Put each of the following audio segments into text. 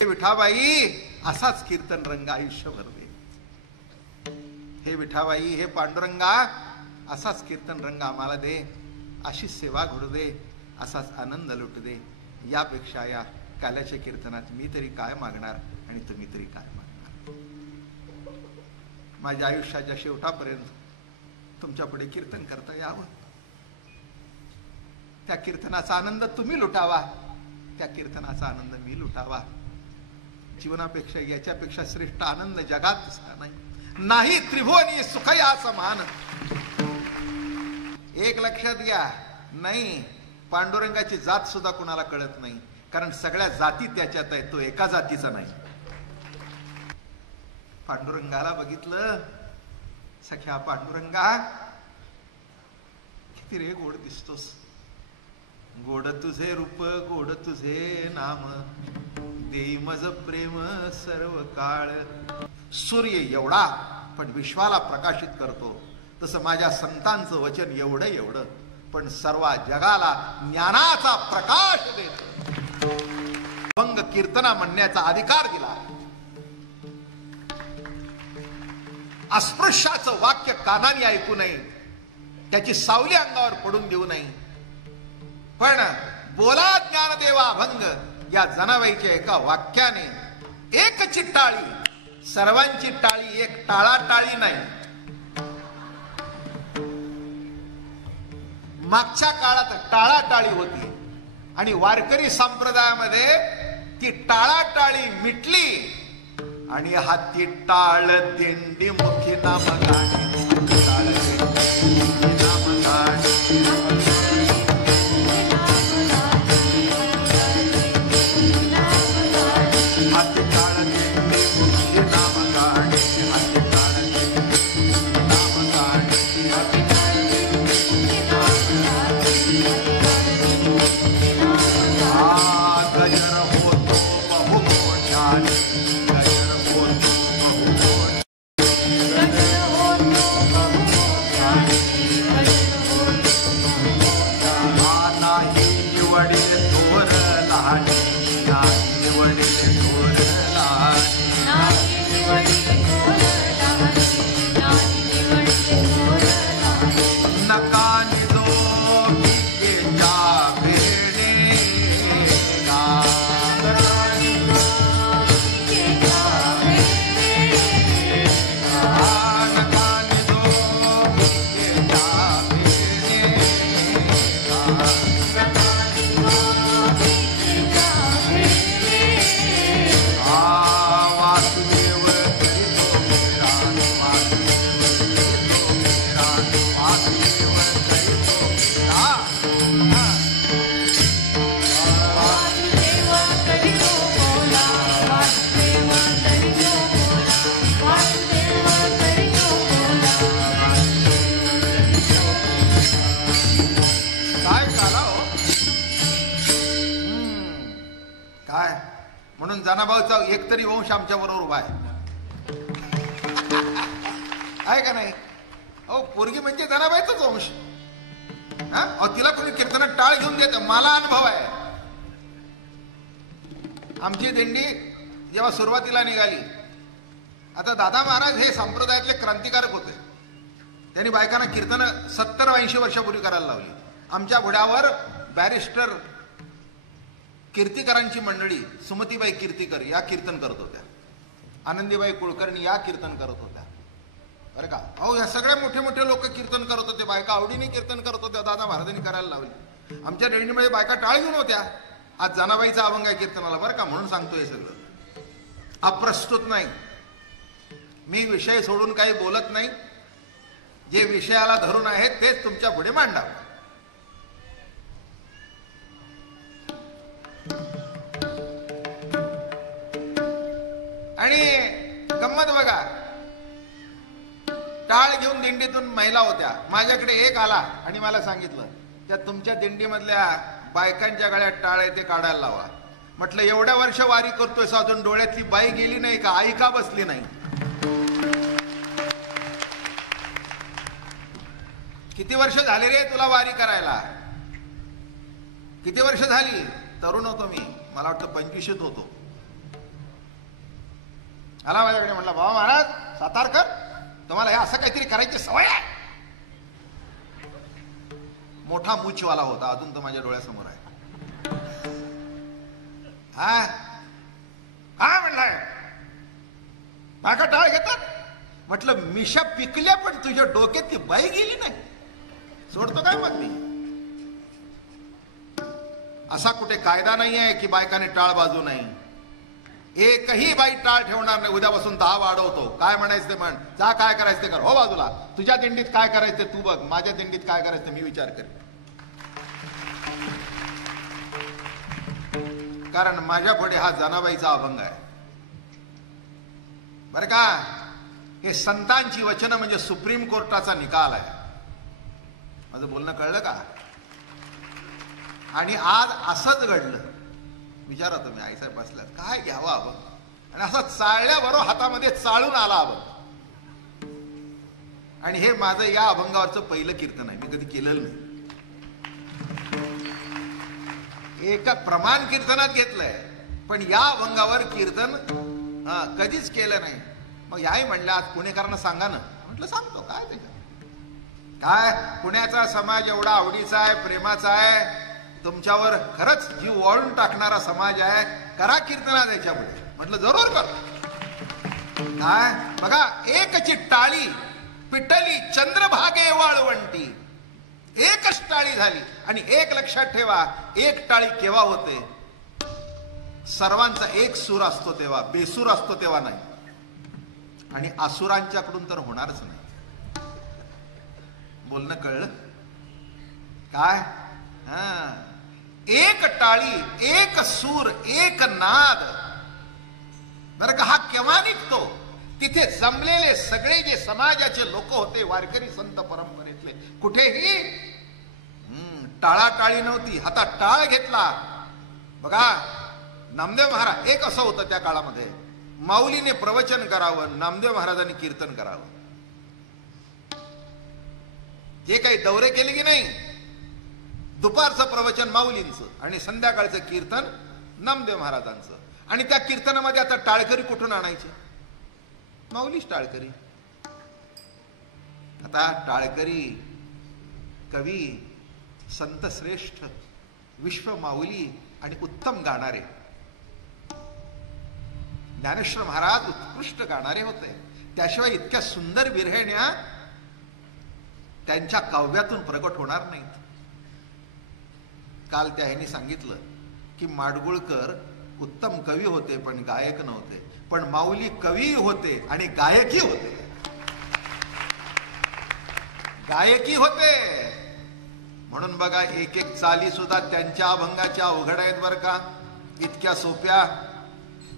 विठाबाई असाच कीर्तन रंग आयुष्यभर दे. हे विठाबाई, हे पांडुरंगा, असाच कीर्तन रंग आम्हाला दे, अशी सेवा घडू दे, असाच आनंद लुटू दे. यापेक्षा या काल्याच्या कीर्तनात मी तरी काय मागणार आणि तुम्ही तरी काय मागणार. माझ्या आयुष्याच्या शेवटापर्यंत तुमच्या पुढे कीर्तन करता यावं, त्या कीर्तनाचा आनंद तुम्ही लुटावा, त्या कीर्तनाचा आनंद मी लुटावा. जीवनापेक्षा याच्यापेक्षा श्रेष्ठ आनंद जगात नाही. त्रिभुवनी सुख या समान. एक लक्षात घ्या, नाही पांडुरंगाची जात सुद्धा कुणाला कळत नाही, कारण सगळ्या जाती त्याच्यात आहेत, तो एका जातीचा नाही. पांडुरंगाला बघितलं, सख्या पांडुरंगा किती रे गोड दिसतोस, गोड तुझे रूप, गोड तुझे नाम, देई मज प्रेम सर्व काळ. सूर्य एवढा पण विश्वाला प्रकाशित करतो, तसं माझ्या संतांचं वचन एवढं एवढं पण सर्व जगाला ज्ञानाचा प्रकाश देतो. भंग कीर्तना म्हणण्याचा अधिकार दिला. अस्पृश्याचं वाक्य कानाने ऐकू नये, त्याची सावली अंगावर पडून देऊ नये, पण बोला ज्ञानदेवा भंग या जनाबाईच्या एका वाक्याने एकची टाळी, सर्वांची टाळी, एक टाळा टाळी नाही. मागच्या काळात टाळाटाळी होती आणि वारकरी संप्रदायामध्ये ती टाळाटाळी मिटली आणि हाती टाळ दिंडी मुखी नाम गाणी, टाळ दिंडी नाम गाणी. जनाभाऊचा एकतरी वंश आमच्या बरोबर उभा आहे का नाही. अहो पोरगी म्हणजे जनाबाईचाच वंश. तिला कोणी कीर्तनात टाळ घेऊन देत. मला अनुभव आहे. आमची दिंडी जेव्हा सुरुवातीला निघाली, आता दादा महाराज हे संप्रदायातले क्रांतिकारक होते. त्यांनी बायकांना कीर्तन 70-80 वर्षापूर्वी करायला लावली. आमच्या घोड्यावर बॅरिस्टर कीर्तिकरांची मंडळी, सुमतीबाई कीर्तिकर या कीर्तन करत होत्या, आनंदीबाई कुलकर्णी या कीर्तन करत होत्या, बरं का. अहो या सगळ्या मोठे मोठे लोक कीर्तन करत होते, बायका आवडीने कीर्तन करत होत्या. दादा महाराजांनी करायला लावली. आमच्या दिंडीमध्ये बायका टाळ घेऊन होत्या. आज जनाबाईचा अभंग आहे कीर्तनाला, बरं का, म्हणून सांगतोय. सगळं अप्रस्तुत नाही, मी विषय सोडून काही बोलत नाही. जे विषयाला धरून आहे तेच तुमच्या पुढे मांडावं. आणि गंमत बघा, टाळ घेऊन दिंडीतून महिला होत्या. माझ्याकडे एक आला आणि मला सांगितलं, त्या तुमच्या दिंडीमधल्या बायकांच्या गळ्यात टाळ आहे ते काढायला लावा. म्हटलं एवढ्या वर्ष वारी करतोय, अजून डोळ्यातली बाई गेली नाही का, आई का बसली नाही. किती वर्ष झाले रे तुला वारी करायला? किती वर्ष झाली? तरुण होतो मी, मला वाटतं 25शीत होतो. आला माझ्याकडे, म्हटलं बाबा महाराज सातारकर, तुम्हाला हे असं काहीतरी करायची सवय आहे. मोठा मूछवाला होता, अजून तो माझ्या डोळ्यासमोर आहे. हा म्हणलाय माका टाळ घेतात. म्हटलं मिशा पिकल्या पण तुझ्या डोक्यात ती बाई गेली नाही, सोडतो काय मग मी? असा कुठे कायदा नाही आहे की बायकाने टाळ बाजू नाही. एकही बाई टाळ ठेवणार नाही. उद्यापासून 10 वाढवतो. काय म्हणायचं ते म्हण, जा काय करायचं ते कर, हो बाजूला. तुझ्या दिंडीत काय करायचं ते तू बघ, माझ्या दिंडीत काय करायचं मी विचार करेन. कारण माझ्या पुढे हा जनाबाईचा अभंग आहे बरं का. हे संतांची वचनं म्हणजे सुप्रीम कोर्टाचा निकाल आहे. माझं बोलणं कळलं का? आणि आज असंच घडलं. विचारा तुम्ही, आईसाहेब बसल्यात, काय घ्यावं अभंग, आणि असं चाळल्याबरोबर हातामध्ये चाळून आला अभंग. आणि हे माझं या अभंगावरचं पहिलं कीर्तन आहे, मी कधी केलेलं नाही. एका प्रमाण कीर्तनात घेतलंय, पण या अभंगावर कीर्तन कधीच केलं नाही. मग याही म्हणल्या आज पुणेकरांना सांगा ना. म्हटलं सांगतो, काय त्याच्यात काय. पुण्याचा समाज एवढा आवडीचा आहे, प्रेमाचा आहे, तुमच्यावर खरंच जीव वाळून टाकणारा समाज आहे, करा कीर्तनात याच्यापुढे. म्हटलं जरूर कर. काय बघा, एकची टाळी पिटली चंद्रभागे वाळवंटी. एकच टाळी झाली. आणि एक लक्षात ठेवा, एक टाळी केव्हा होते? सर्वांचा एक सूर असतो तेव्हा, बेसूर असतो तेव्हा नाही. आणि असुरांच्याकडून तर होणारच नाही. बोलणं कळलं काय? एक टाळी, एक सूर, एक नाद. बरं का, हा केव्हा निघतो? तिथे जमलेले सगळे जे समाजाचे लोक होते, वारकरी संत परंपरेतले, कुठेही टाळाटाळी नव्हती. हातात टाळ घेतला. बघा, नामदेव महाराज, एक असं होतं त्या काळामध्ये, माऊलीने प्रवचन करावं, नामदेव महाराजांनी कीर्तन करावं. जे काही दौरे केले की नाही, दुपारचं प्रवचन माऊलींचं आणि संध्याकाळचं कीर्तन नामदेव महाराजांचं. आणि त्या कीर्तनामध्ये आता टाळकरी कुठून आणायचे? माऊलीच टाळकरी. आता टाळकरी, कवी, संत श्रेष्ठ, विश्व माऊली आणि उत्तम गाणारे. ज्ञानेश्वर महाराज उत्कृष्ट गाणारे होते. त्याशिवाय इतक्या सुंदर विरहण्या त्यांच्या काव्यातून प्रकट होणार नाहीत. काल त्या ह्यांनी सांगितलं की माडगुळकर उत्तम कवी होते पण गायक नव्हते, पण माऊली कवी होते आणि गायकी होते. गायकी होते. म्हणून बघा, एक एक चाली सुद्धा त्यांच्या अभंगाच्या अवघड आहेत बरं का, इतक्या सोप्या.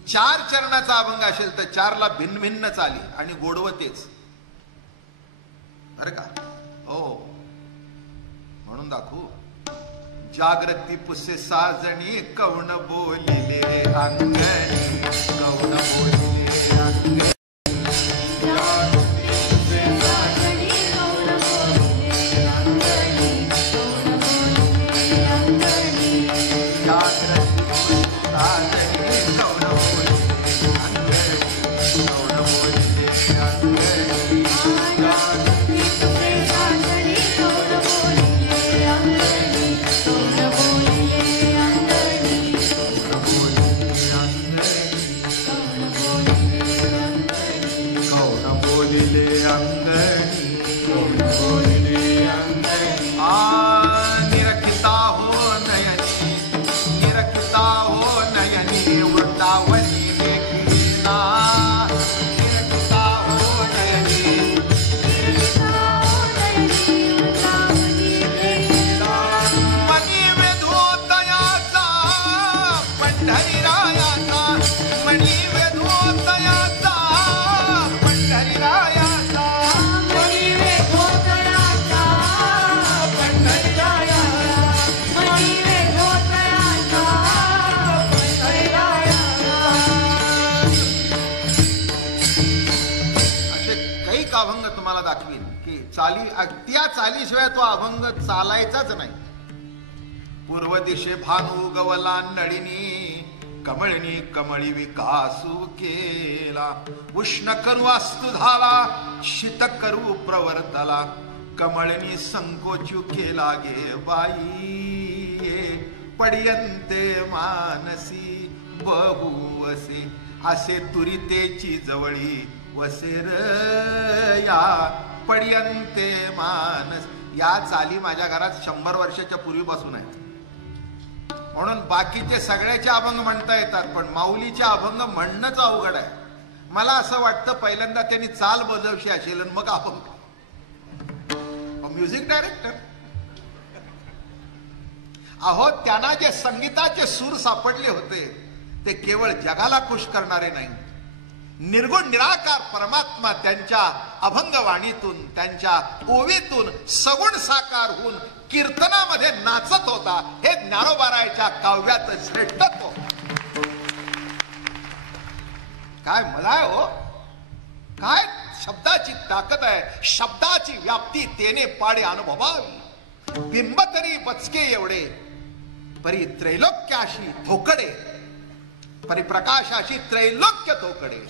4 चरणाचा अभंग असेल तर 4ला भिन्न भिन्न चाली आणि गोडवतेच बरं का. हो, म्हणून दाखवू. जागृती पुसे साजणी, कवण बोलिले अंगणी, कवण बोलिले अंगणी. त्या चालीशिवाय तो अभंग चालायचाच नाही. पूर्व दिशे भानू गवला नळिनी, कमळनी कमळी विकासू केला, उष्ण करू अस्तु झाला, शीत करू प्रवर्तला, कमळनी संकोचू केला गे बाई, पड्यन्ते मानसी बहुवसे, असे तुरितेची जवळी वसेर या, पड्यन्ते मानस. या चाली माझ्या घरात 100 वर्षाच्या पूर्वीपासून आहेत. म्हणून बाकीचे सगळ्याचे अभंग म्हणता येतात, पण माऊलीचे अभंग म्हणणंच अवघड आहे. मला असं वाटतं पहिल्यांदा त्यांनी चाल बदलशी असेल आणि मग अभंग. म्युझिक डायरेक्टर अहो, त्यांना जे संगीताचे सूर सापडले होते ते केवळ जगाला खुश करणारे नाही, निर्गुण निराकार परमात्मा त्यांच्या अभंगवाणीतून, त्यांच्या ओवीतून सगुण साकार होऊन कीर्तनामध्ये नाचत होता. हे ज्ञानोबारायच्या काव्यात श्रेष्ठत्व. काय मला आहे हो, काय शब्दाची ताकद आहे, शब्दाची व्याप्ती तेने पाडे अनुभवावी, बिंब तरी बचके एवढे, परी त्रैलोक्याशी थोकडे, परिप्रकाशाशी त्रैलोक्य थोकडे,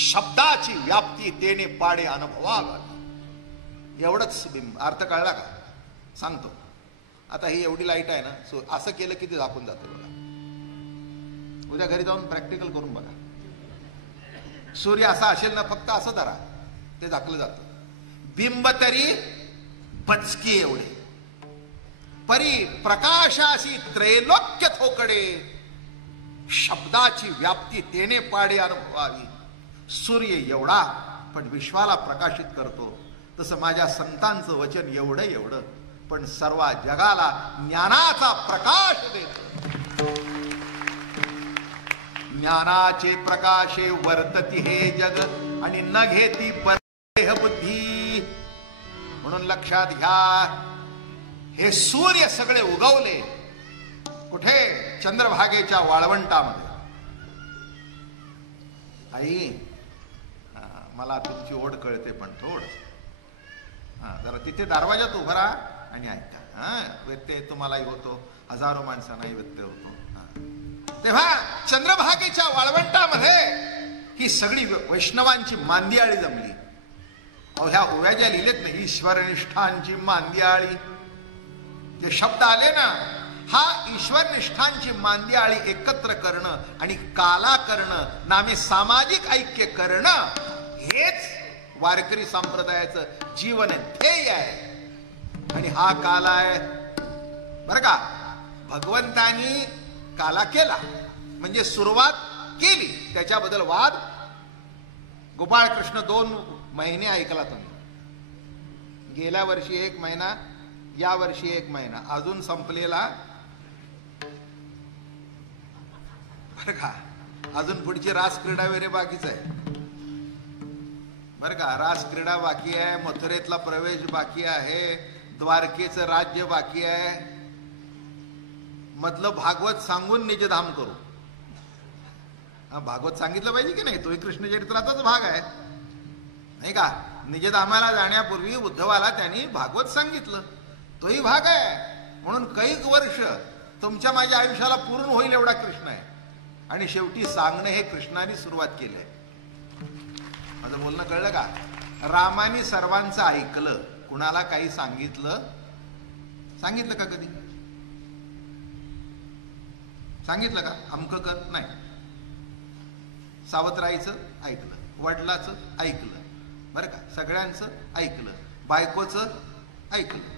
शब्दाची व्याप्ती तेने पाडे अनुभवावी. एवढंच बिंब. अर्थ कळला का सांगतो. आता ही एवढी लाईट आहे ना, असं केलं की ते झाकून जातं बघा. उद्या घरी जाऊन प्रॅक्टिकल करून बघा. सूर्य असा असेल ना, फक्त असं धरा, ते झाकलं जातं. बिंब तरी बचकी एवढे, परी प्रकाशाशी त्रैलोक्य थोकडे, शब्दाची व्याप्ती तेने पाडे अनुभवावी. सूर्य एवढा पण विश्वाला प्रकाशित करतो, तसं माझ्या संतांचं वचन एवढं एवढं पण सर्व जगाला ज्ञानाचा प्रकाश देतो. ज्ञानाचे प्रकाशे वर्तती हे जग, आणि न घेती परदेह बुद्धी. म्हणून लक्षात घ्या, हे सूर्य सगळे उगवले कुठे? चंद्रभागेच्या वाळवंटामध्ये. आई, मला तुमची ओढ कळते, पण थोडं जरा तिथे दरवाजात उभा राहा आणि ऐका. व्यत्यय तुम्हालाही होतो, हजारो माणसांनाही व्यत्यय होतो. तेव्हा चंद्रभागेच्या वाळवंटामध्ये ही सगळी वैष्णवांची मांदियाळी जमली. ह्या ओव्या ज्या लिहिलेत ना, ईश्वरनिष्ठांची मांदियाळी, जे शब्द आले ना, हा ईश्वरनिष्ठांची मांदियाळी एकत्र करणं आणि काला करणं, नामे सामाजिक ऐक्य करणं, हेच वारकरी संप्रदायाचं जीवन ध्येय आहे. आणि हा काला आहे बर का. भगवंतानी काला केला म्हणजे सुरुवात केली, त्याच्याबद्दल वाद. गोपाळकृष्ण 2 महिने ऐकला तुम्ही. गेल्या वर्षी 1 महिना, या वर्षी 1 महिना, अजून संपलेला बर का. अजून पुढची रास क्रीडा वगैरे बाकीच आहे बर का. रास क्रीडा बाकी आहे, मथुरेतला प्रवेश बाकी आहे, द्वारकेचं राज्य बाकी आहे. मधलं भागवत सांगून निजधाम करू. भागवत सांगितलं पाहिजे की नाही? तोही कृष्ण चरित्राचाच भाग आहे नाही का. निजधामाला जाण्यापूर्वी उद्धवाला त्यांनी भागवत सांगितलं, तोही भाग आहे. म्हणून कैक वर्ष तुमच्या माझ्या आयुष्याला पूर्ण होईल एवढा कृष्ण आहे. आणि शेवटी सांगणं हे कृष्णाने सुरुवात केली आहे. माझं बोलणं कळलं का? रामाने सर्वांचं ऐकलं, कुणाला काही सांगितलं का? कधी सांगितलं का? अमकं कर नाही. सावत्राईचं ऐकलं, वडिलाचं ऐकलं बरं का, सगळ्यांचं ऐकलं, बायकोचं ऐकलं.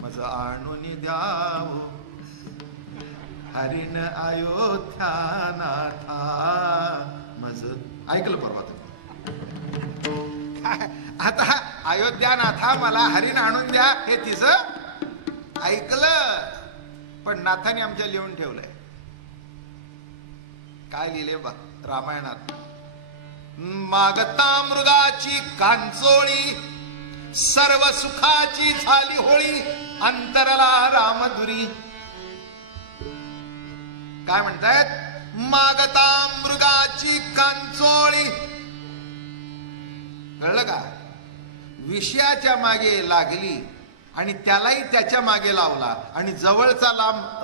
माझं आणून द्यावं हरिण अयोध्या नाथा, माझं ऐकलं परवा. आता अयोध्या नाथा मला हरिण आणून द्या हे तिचं ऐकलं, पण नाथाने आमच्या लिहून ठेवलंय. काय लिहिले बा रामायणात? मागता मृगाची कांचोळी, सर्व सुखाची झाली होळी, अंतरला रामधुरी. काय म्हणतायत? मागता मृगाची कांचोळी. कळलं का? विषयाच्या मागे लागली आणि त्यालाही त्याच्या मागे लावला आणि जवळचा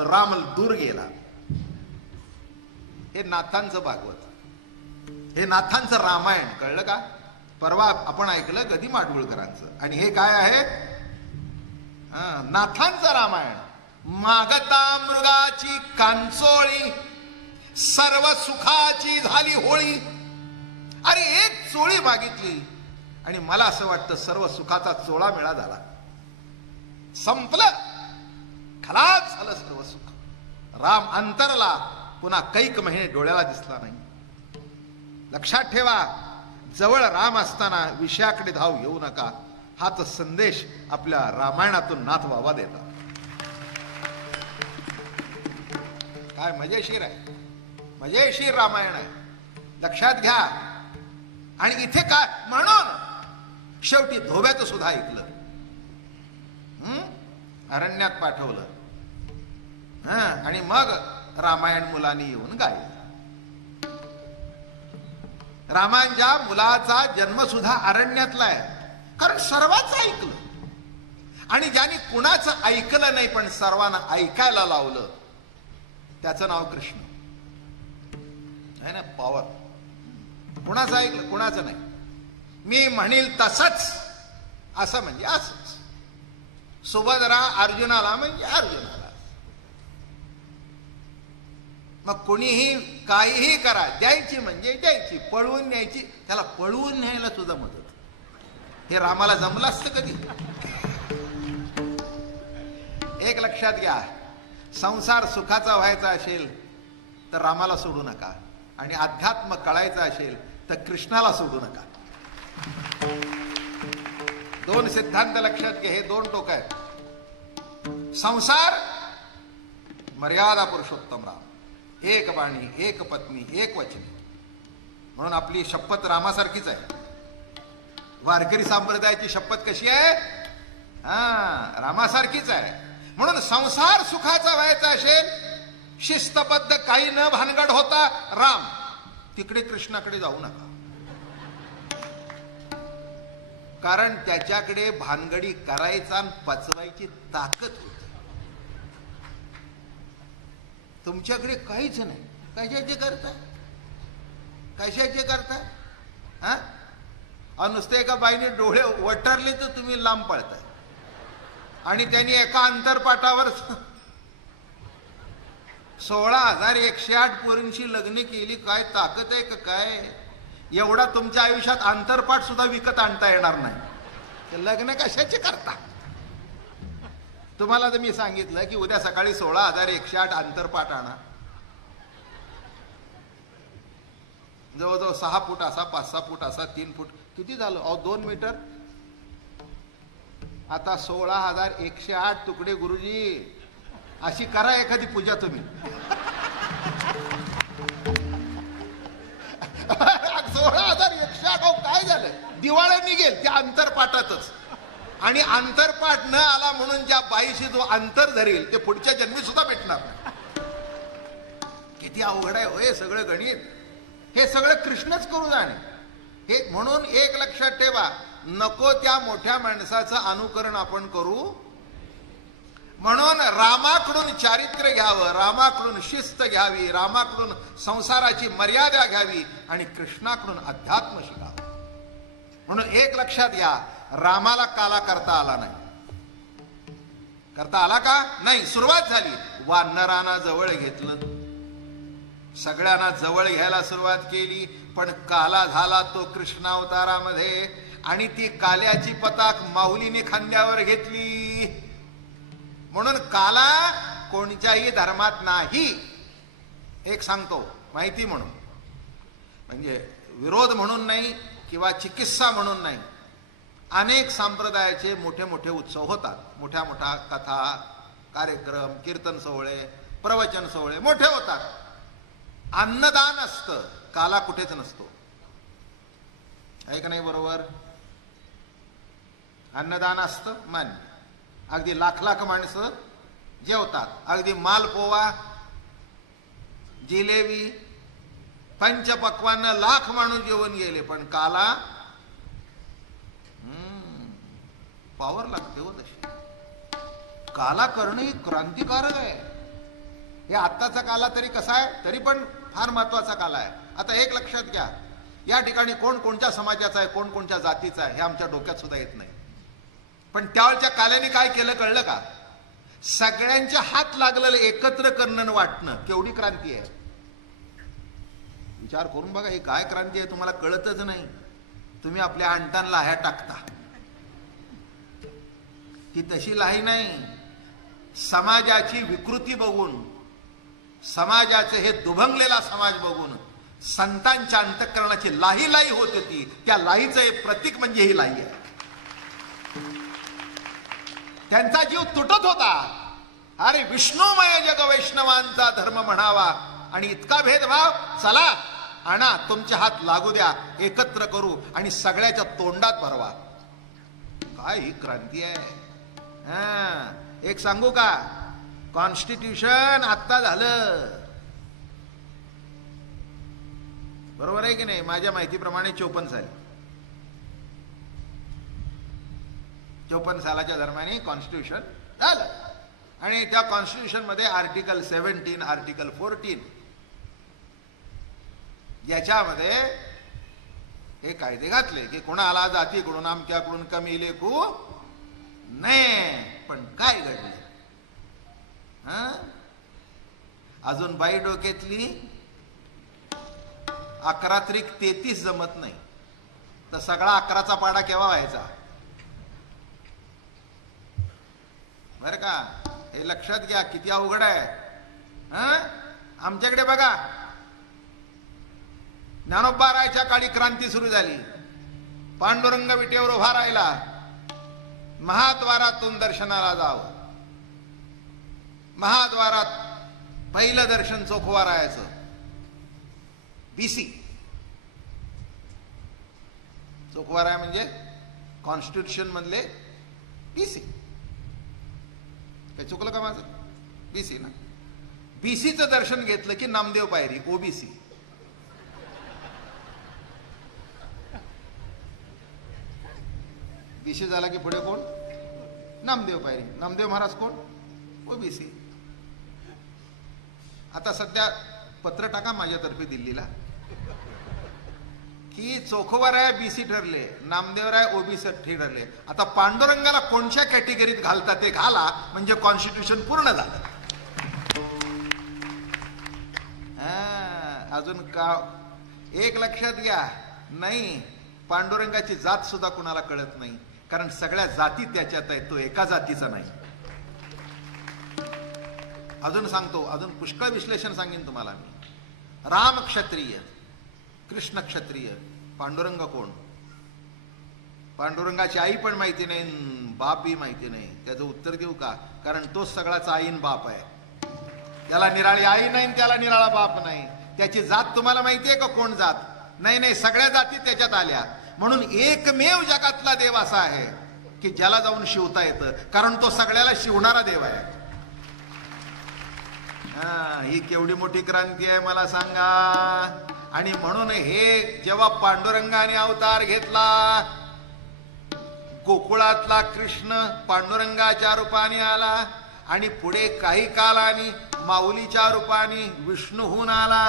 राम दूर गेला. हे नाथांचं भागवत, हे नाथांचं रामायण. कळलं का? परवा आपण ऐकलं गदी माडगुळकरांचं, आणि हे काय आहे? नाथांचं रामायण. मागता मृगाची कांचोळी, सर्व सुखाची झाली होळी. अरे एक चोळी मागितली आणि मला असं वाटतं सर्व सुखाचा चोळा मेळा झाला, संपलं, खलास झालं सर्व सुख. राम अंतरला, पुन्हा कैक महिने डोळ्याला दिसला नाही. लक्षात ठेवा, जवळ राम असताना विषयाकडे धाव येऊ नका. हाच संदेश आपल्या रामायणातून नाथ बाबा देतात. काय मजेशीर आहे, मजेशीर रामायण आहे, लक्षात घ्या. आणि इथे काय म्हणून शेवटी धोब्याचं सुद्धा ऐकलं, अरण्यात पाठवलं, आणि मग रामायण मुलांनी येऊन गायलं. रामांच्या मुलाचा जन्म सुद्धा अरण्यातला आहे, कारण सर्वांचं ऐकलं. आणि ज्यांनी कुणाचं ऐकलं नाही पण सर्वांना ऐकायला लावलं, त्याचं नाव कृष्ण आहे ना. पॉवर. कुणाचं ऐकलं, कुणाचं नाही. मी म्हणील तसंच, असं म्हणजे असंच. सुभद्रा अर्जुनाला म्हणजे अर्जुनाला. मग कोणीही काहीही करा, द्यायची म्हणजे द्यायची, पळवून न्यायची, त्याला पळवून न्यायला सुद्धा मदत. हे रामाला जमलं असतं कधी? एक लक्षात घ्या, संसार सुखाचा व्हायचा असेल तर रामाला सोडू नका, आणि अध्यात्म कळायचं असेल तर कृष्णाला सोडू नका. दोन सिद्धांत लक्षात घे, हे दोन टोक आहेत. संसार, मर्यादा पुरुषोत्तम राम, एक बाणी, एक पत्नी, एक वचनी. म्हणून आपली शपथ रामासारखीच आहे. वारकरी संप्रदायाची शपथ कशी आहे? रामासारखीच आहे. म्हणून संसार सुखाचा व्हायचा असेल, शिस्तबद्ध, काही न भानगड होता राम, तिकडे कृष्णाकडे जाऊ नका. कारण त्याच्याकडे भानगडी करायचा आणि पचवायची ताकद होती. तुमच्याकडे काहीच नाही. कशाचे करताय, कशाचे करताय? नुसते एका बाईने डोळे वटरले तर तुम्ही लांब पळताय, आणि त्यांनी एका अंतरपाटावर 16,108 पोरींशी लग्न केली. काय ताकद आहे का काय? एवढा तुमच्या आयुष्यात अंतरपाठ सुद्धा विकत आणता येणार नाही. लग्न कशाचे करता? तुम्हाला तर मी सांगितलं की उद्या सकाळी 16,108 अंतरपाठ आणा. जवळजवळ 6 फूट असा, 5-6 फूट असा, 3 फूट, किती झालं? 2 मीटर. आता 16,108 तुकडे. गुरुजी, अशी करा एखादी पूजा तुम्ही. 16,108 काय झालं? दिवाळी निघेल त्या अंतरपाठातच. आणि अंतरपाठ न आला म्हणून ज्या बाईशी जो अंतर धरेल ते पुढच्या जन्मी सुद्धा भेटणार नाही. किती अवघड आहे होय सगळं गणित. हे सगळं कृष्णच करू जाणे. हे म्हणून एक लक्षात ठेवा, नको त्या मोठ्या माणसाचं अनुकरण आपण करू. म्हणून रामाकडून चारित्र्य घ्यावं, रामाकडून शिस्त घ्यावी, रामाकडून संसाराची मर्यादा घ्यावी, आणि कृष्णाकडून अध्यात्म शिकावं. म्हणून एक लक्षात घ्या, रामाला काला करता आला नाही. करता आला का? नाही. सुरुवात झाली, वानरांना जवळ घेतलं, सगळ्यांना जवळ घ्यायला सुरुवात केली, पण काला झाला तो कृष्णावतारामध्ये. आणि ती काल्याची पताक माऊलीने खांद्यावर घेतली. म्हणून काला कोणत्याही धर्मात नाही. एक सांगतो माहिती म्हणून, म्हणजे विरोध म्हणून नाही किंवा चिकित्सा म्हणून नाही. अनेक संप्रदायाचे मोठे मोठे उत्सव होतात, मोठ्या मोठ्या कथा, कार्यक्रम, कीर्तन सोहळे, प्रवचन सोहळे मोठे होतात. अन्नदान असतं, काला कुठेच नसतो. आहे का नाही? बरोबर. अन्नदान असतं मान्य. अगदी लाख लाख माणसं जेवतात, अगदी मालपोवा, जिलेबी, पंचपक्वान्न लाख माणूस जेवण गेले, पण काला पॉवर लागते हो तशी. काला करणं ही क्रांतिकारक आहे. हे आत्ताचा काला तरी कसा आहे, तरी पण फार महत्वाचा काला आहे. आता एक लक्षात घ्या, या ठिकाणी कोण कोणत्या समाजाचा आहे, कोण कोणत्या जातीचा आहे हे आमच्या डोक्यात सुद्धा येत नाही. पण त्यावेळच्या काल्याने काय केलं कळलं का? सगळ्यांच्या हात लागलेलं एकत्र करणं वाटणं केवढी क्रांती आहे. विचार करून बघा, ही काय क्रांती आहे तुम्हाला कळतच नाही. तुम्ही आपल्या अंटान लाह्या टाकता, ती तशी लाही नाही. समाजाची विकृती बघून, समाजाचे हे दुभंगलेला समाज बघून संतांच्या अंतःकरणाची लाही लाही होत होती. त्या लाहीचं एक प्रतीक म्हणजे ही लाही आहे. त्यांचा जीव तुटत होता. अरे विष्णुमय जग वैष्णवांचा धर्म म्हणावा, आणि इतका भेदभाव, चला आणा तुमचे हात लागू द्या, एकत्र करू आणि सगळ्याच्या तोंडात भरवा. काय ही क्रांती आहे. एक सांगू का, कॉन्स्टिट्यूशन आत्ता झालं, बरोबर आहे की नाही? माझ्या माहितीप्रमाणे 54 साली, 54 सालाच्या दरम्यान कॉन्स्टिट्यूशन झालं. आणि त्या कॉन्स्टिट्यूशन मध्ये आर्टिकल 17, आर्टिकल 14 याच्यामध्ये हे कायदे घातले की कोणाला जातीकडून आमच्याकडून कमी लेखू नाही. पण काय घडले? अजून बाई डोक्यातली 11 त्रिक 33 जमत नाही, तर सगळा 11चा पाडा केव्हा व्हायचा? बर का, हे लक्षात घ्या, किती अवघड आहे. आमच्याकडे बघा, ज्ञानोबारायच्या काळी क्रांती सुरू झाली. पांडुरंग विटेवर उभा राहिला, महाद्वारातून दर्शनाला जावं. महाद्वारात पहिलं दर्शन चोखवारायचं, बीसी. चोखवाराय म्हणजे कॉन्स्टिट्यूशन मधले बीसी. काय चुकलं का माझं? बीसी ना. बीसीचं दर्शन घेतलं की नामदेव पायरी, ओबीसी. बीसी झाला की पुढे कोण? नामदेव पायरी. नामदेव महाराज कोण? ओबीसी. आता सध्या पत्र टाका माझ्यातर्फे दिल्लीला की चोखवाराय बीसी ठरले, नामदेवराय ओबीसी ठरले. आता पांडुरंगाला कोणत्या कॅटेगरीत घालता ते घाला, म्हणजे कॉन्स्टिट्यूशन पूर्ण झालं. अजून का एक लक्षात घ्या, नाही पांडुरंगाची जात सुद्धा कुणाला कळत नाही, कारण सगळ्या जाती त्याच्यात आहेत, तो एका जातीचा नाही. अजून सांगतो, अजून पुष्कळ विश्लेषण सांगेन तुम्हाला मी. राम क्षत्रिय, कृष्ण क्षत्रिय, पांडुरंग कोण? पांडुरंगाची आई पण माहिती नाही, बाप बी माहिती नाही. त्याचं उत्तर देऊ का? कारण तोच सगळाचा आईन बाप आहे. त्याला निराळी आई नाही, त्याला निराळा बाप नाही. त्याची जात तुम्हाला माहितीये का? कोण जात? नाही नाही, सगळ्या जाती त्याच्यात आल्या. म्हणून एकमेव जगातला देव असा आहे की ज्याला जाऊन शिवता येतं, कारण तो सगळ्याला शिवणारा देव आहे. ही केवढी मोठी क्रांती आहे मला सांगा. आणि म्हणून हे जेव्हा पांडुरंगाने अवतार घेतला, गोकुळातला कृष्ण पांडुरंगाच्या रूपाने आला, आणि पुढे काही कालाने माऊलीच्या रूपाने विष्णू होऊन आला.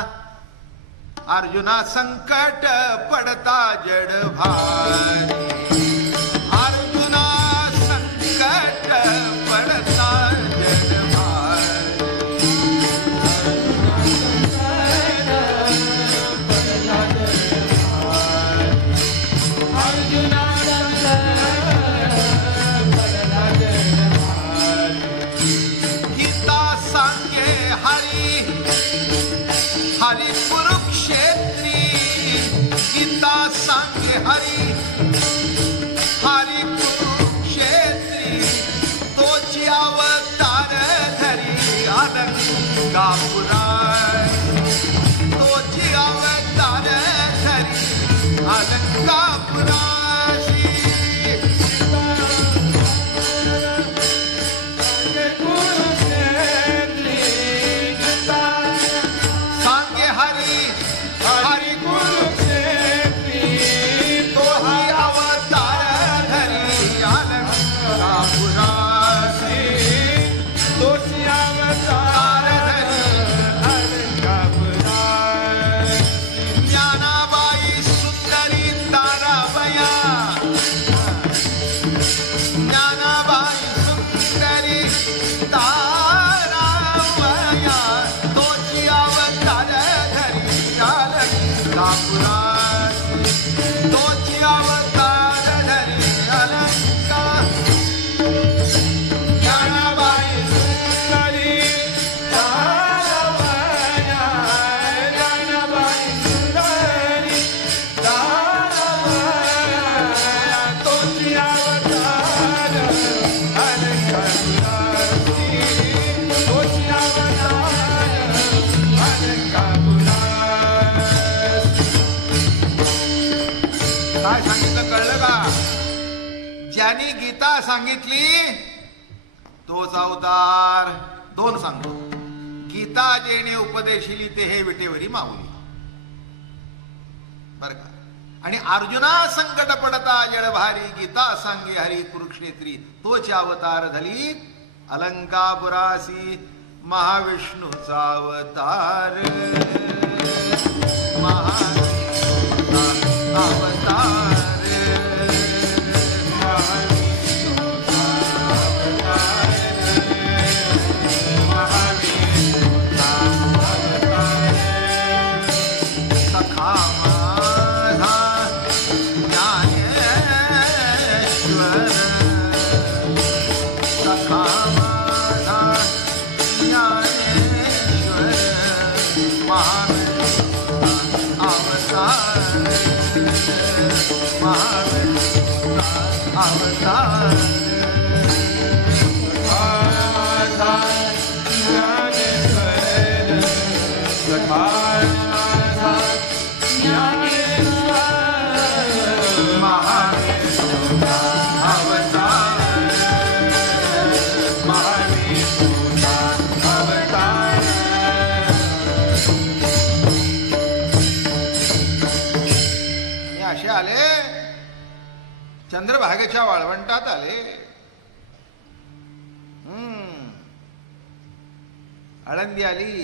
अर्जुना संकट पडता जड भारी, अर्जुना संकट पडता जड भारी. गीता सांगे हरी, हरी कुरुक्षेत्री. गीता सांगे हरी, हरी कुरुक्षेत्री. तोची अवतार धरी अलंकापुराय, तोची अवतार धरी अलंकापुराय. सांगे हरी पुरासी तोची अवतार धरी अलंका ज्ञानाबाई सुंदरी दानवया ज्ञानाबाई सुंदरी दानवया तोची अवतार अलंका पुरासी तोची अवतार अलंका काय सांगितलं कळलं का? ज्यांनी गीता सांगितली तोच अवतार. दोन सांगतो. गीता जेणे उपदेशिली ते हे विटेवरी माऊली. बर का? आणि अर्जुना संकट पडता जडभारी गीता सांगे हरी कुरुक्षेत्री तोच अवतार झाली अलंकापुरासी महाविष्णूचा अवतार. महाविष्णूचा अवतार सखा माझा ज्ञानेश्वर सखा माझा ज्ञानेश्वर महाविष्णूचा अवतार महाविष्णूचा अवतार सखा आले चंद्रभागेच्या वाळवंटात आले. आळंदी आली.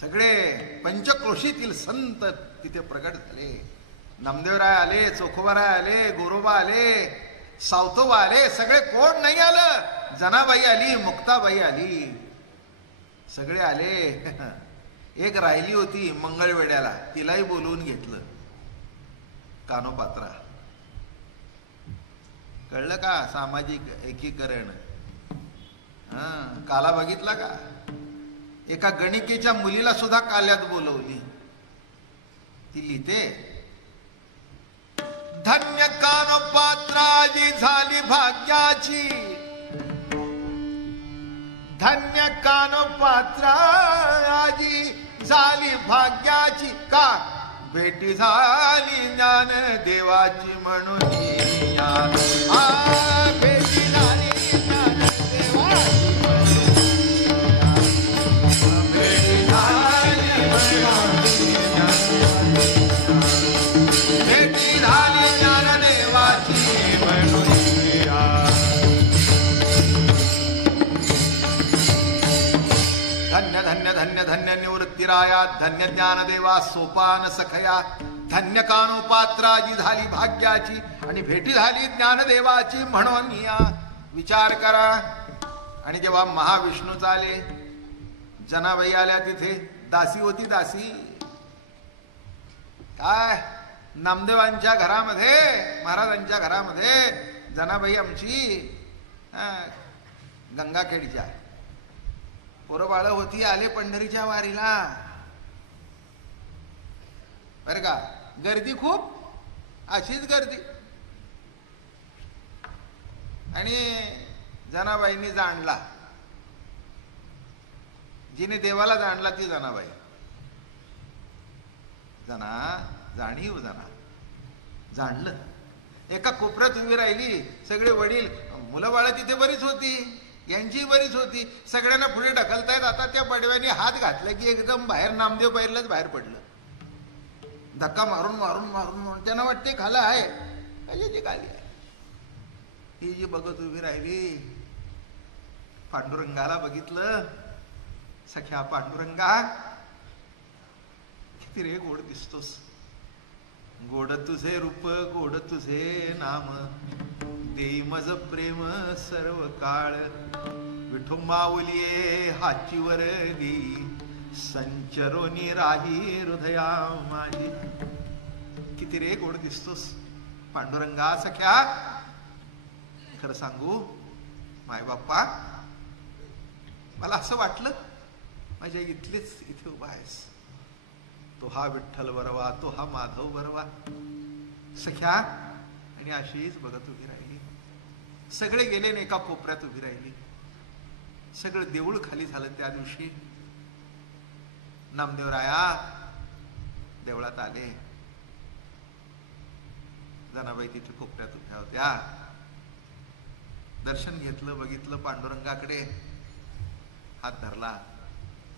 सगळे पंचक्रोशीतील संत तिथे प्रगट झाले. नामदेवराय आले, चोखोबाराय आले, गोरोबा आले, सावतोबा आले. सगळे कोण नाही आलं? जनाबाई आली, मुक्ताबाई आली, सगळे आले. एक राहिली होती मंगळवेड्याला, तिलाही बोलवून घेतलं. कानोपात्रा. कळलं का? सामाजिक एकीकरण. काला बघितला का? एका गणिकेच्या मुलीला सुद्धा काल्यात बोलवली. ती लिहिते, धन्य कानोपात्राजी झाली भाग्याची. धन्य कानोपात्राजी झाली भाग्याची. का? भेटी झाली ज्ञान देवाची म्हणून. भेटी झाली ज्ञान देवाची भेटी झाली भेटी झाली ज्ञान देवाची म्हणून. धन्य धन्य धन्य धन्य निवृत्तीराया धन्य ज्ञानदेवा सोपान सखया धन्य कानोपात्राजी झाली भाग्याची आणि भेटी झाली ज्ञानदेवाची म्हणून या. विचार करा. आणि जेव्हा महाविष्णू आले, जनाबाई आल्या, तिथे दासी होती. दासी काय? नामदेवांच्या घरामध्ये, महाराजांच्या घरामध्ये जनाबाई आमची गंगाखेडच्या पोरं बाळ होती. आले पंढरीच्या वारीला. बरं का? गर्दी खूप, अशीच गर्दी. आणि जनाबाईंनी जाणला. जिने देवाला जाणला ती जनाबाई. जाणीव जाणलं. एका कोपऱ्यात उभी राहिली. सगळे वडील, मुलं बाळ तिथे बरीच होती, यांची बरीच होती. सगळ्यांना पुढे ढकलतायत. आता त्या बडव्याने हात घातला की एकदम बाहेर नामदेव बाहेरलाच बाहेर पडलं. धक्का मारून मारून मारून मारून त्यांना वाटते खाला आहे. कशाची खाली आहे? ही जी बघत उभी राहिली, पांडुरंगाला बघितलं. सख्या पांडुरंगा, किती रे गोड दिसतोस. गोड तुझे रूप, गोड तुझे नाम, देई मज प्रेम सर्व काळ. विठो माऊलिये हाची वरदी, संचरोनी राही हृदया माझी. किती रे गोड दिसतोस पांडुरंगा सख्या. खरं सांगू माय बाप्पा, मला असं वाटलं माझ्या इथलेच इथे उभा आहेस. तो हा विठ्ठल बरवा, तो हा माधव बरवा. सख्या आणि अशीच बघत उभी राहिली. सगळे गेले आणि एका कोपऱ्यात उभी राहिली. सगळं देऊळ खाली झालं त्या दिवशी. नामदेवराया देवळात आले. जनाबाई तिथे कोपऱ्यात उभ्या होत्या. दर्शन घेतलं, बघितलं पांडुरंगाकडे, हात धरला.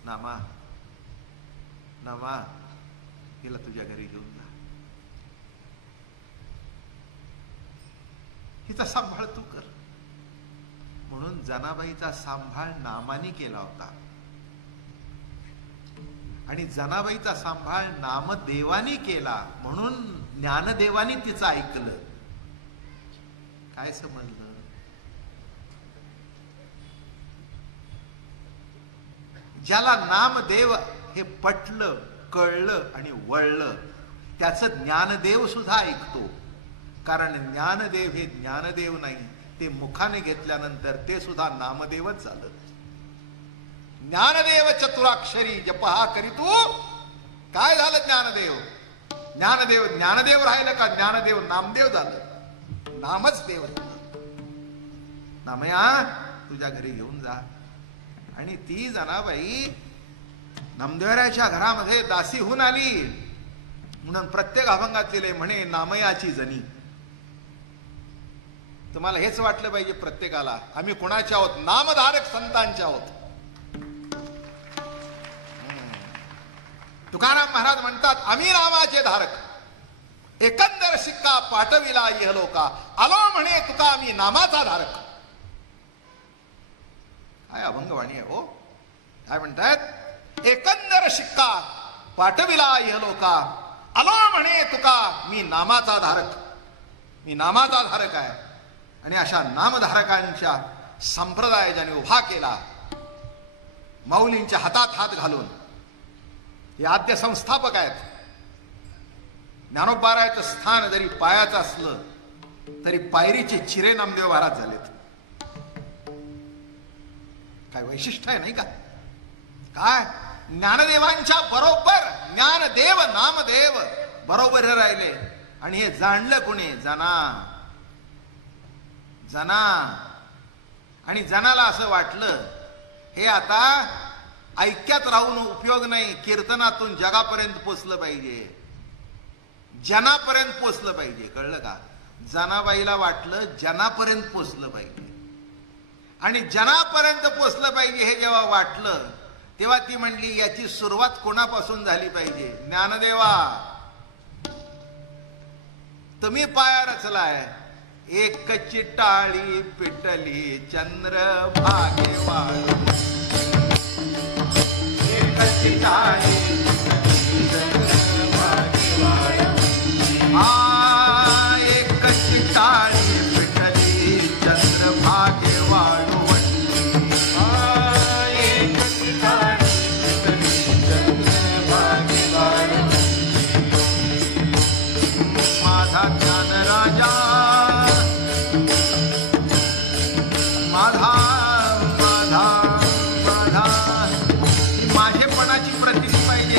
नामा नामा हिला तुझ्या घरी घेऊन जा. हिचा सांभाळ तू कर. म्हणून जनाबाईचा सांभाळ नामानी केला होता आणि जनाबाईचा सांभाळ नामदेवानी केला. म्हणून ज्ञानदेवानी तिचं ऐकलं. काय समजलं? ज्याला नामदेव हे पटलं, कळलं आणि वळलं, त्याचं ज्ञानदेव सुद्धा ऐकतो. कारण ज्ञानदेव हे ज्ञानदेव नाही, ते मुखाने घेतल्यानंतर ते सुद्धा नामदेवच झालं. ज्ञानदेव चतुराक्षरी जपहा करीतू. काय झालं ज्ञानदेव? ज्ञानदेव ज्ञानदेव राहिलं का ज्ञानदेव नामदेव झालं? नामच देव झालं. नामया तुझ्या घरी घेऊन जा. आणि ती जनाबाई नामदेवराच्या घरामध्ये दासी होऊन आली. म्हणून प्रत्येक अभंगातले म्हणे नामयाची जनी. तुम्हाला हेच वाटलं पाहिजे प्रत्येकाला, आम्ही कोणाचे आहोत? नामधारक संतांचे आहोत. तुकाराम महाराज म्हणतात, आम्ही नामाचे धारक. एकंदर शिक्का पाठविला इहलोका. आलो म्हणे तुका आम्ही नामाचा धारक. काय अभंगवाणी आहे हो. काय म्हणतात? एकंदर शिक्का पाठविला इहलोका. आलो म्हणे तुका मी नामाचा धारक. मी नामाचा धारक आहे. आणि अशा नामधारकांच्या संप्रदाय ज्याने उभा केला, माऊलींच्या हातात हात घालून, हे आद्य संस्थापक आहेत. ज्ञानोबारायचं स्थान जरी पायाचं असलं तरी पायरीचे चिरे नामदेव महाराज झालेत. काय वैशिष्ट्य आहे नाही का? काय ज्ञानदेवांच्या बरोबर ज्ञानदेव नामदेव बरोबर राहिले. आणि हे जाणलं कोणी? जना. आणि जनाला असं वाटलं हे आता ऐक्यात राहून उपयोग नाही, कीर्तनातून जगापर्यंत पोचलं पाहिजे, जनापर्यंत पोचलं पाहिजे. कळलं का? जनाबाईला वाटलं जनापर्यंत पोचलं पाहिजे. आणि जनापर्यंत पोचलं पाहिजे हे जेव्हा वाटलं तेव्हा ती म्हणली याची सुरुवात कोणापासून झाली पाहिजे? ज्ञानदेवा तुम्ही पाया रचलाय. एक चिटाळी पिटली चंद्र भागे वाळू. एक चिटाळी पिटली चंद्र भागे वाळू. एक चिटाळी पिटली चंद्र भागे वाळू. माझेपणाची प्रतिती पाहिजे.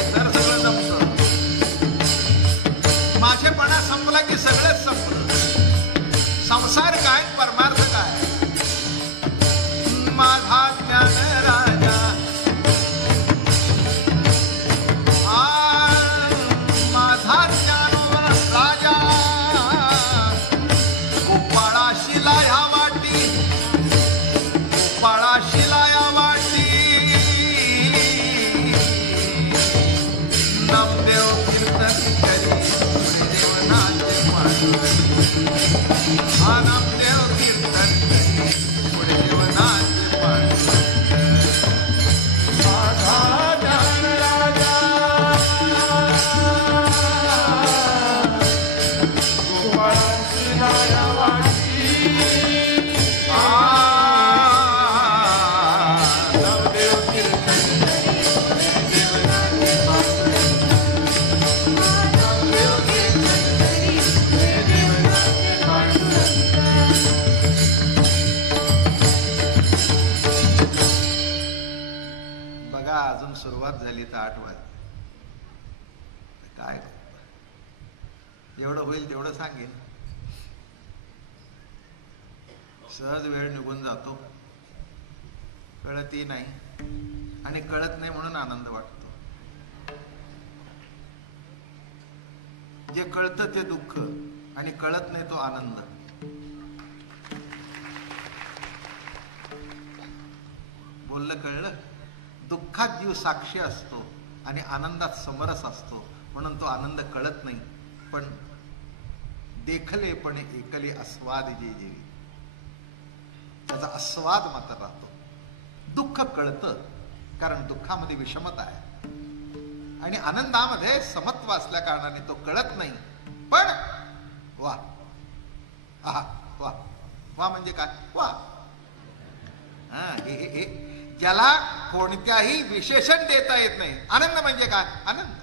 झाली तर 8 वाजले. काय जेवढं होईल तेवढं सांगेन. सहज वेळ निघून जातो, कळतही नाही, आणि कळत नाही म्हणून आनंद वाटतो. जे कळतं ते दुःख आणि कळत नाही तो आनंद. बोललं कळलं? दुःखात जीव साक्षी असतो आणि आनंदात समरस असतो, म्हणून तो आनंद कळत नाही. पण देखले पण एकले आस्वाद जे जेवी, त्याचा आस्वाद मात्र राहतो. दुःख कळतं कारण दुःखामध्ये विषमता आहे आणि आनंदामध्ये समत्व असल्या कारणाने तो कळत नाही. पण वा आहा वा वा म्हणजे काय? वा हे ज्याला कोणत्याही विशेषण देता येत नाही. आनंद म्हणजे काय? आनंद.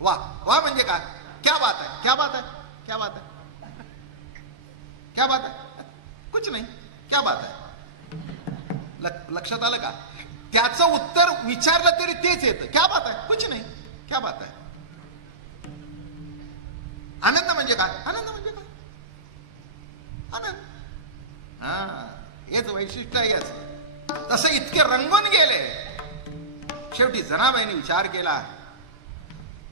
वा वा म्हणजे काय? क्या बात है, क्या बात है, क्या बात है, क्या बात है, कुछ नाही, क्या बात है. लक्षात आलं का? त्याचं उत्तर विचारलं तरी तेच येतं, क्या बात है, कुछ नाही, क्या बात है. आनंद म्हणजे काय? आनंद म्हणजे काय? आनंद. हेच वैशिष्ट्य आहे याच. तसं इतके रंगून गेले. शेवटी जनाबाईने विचार केला,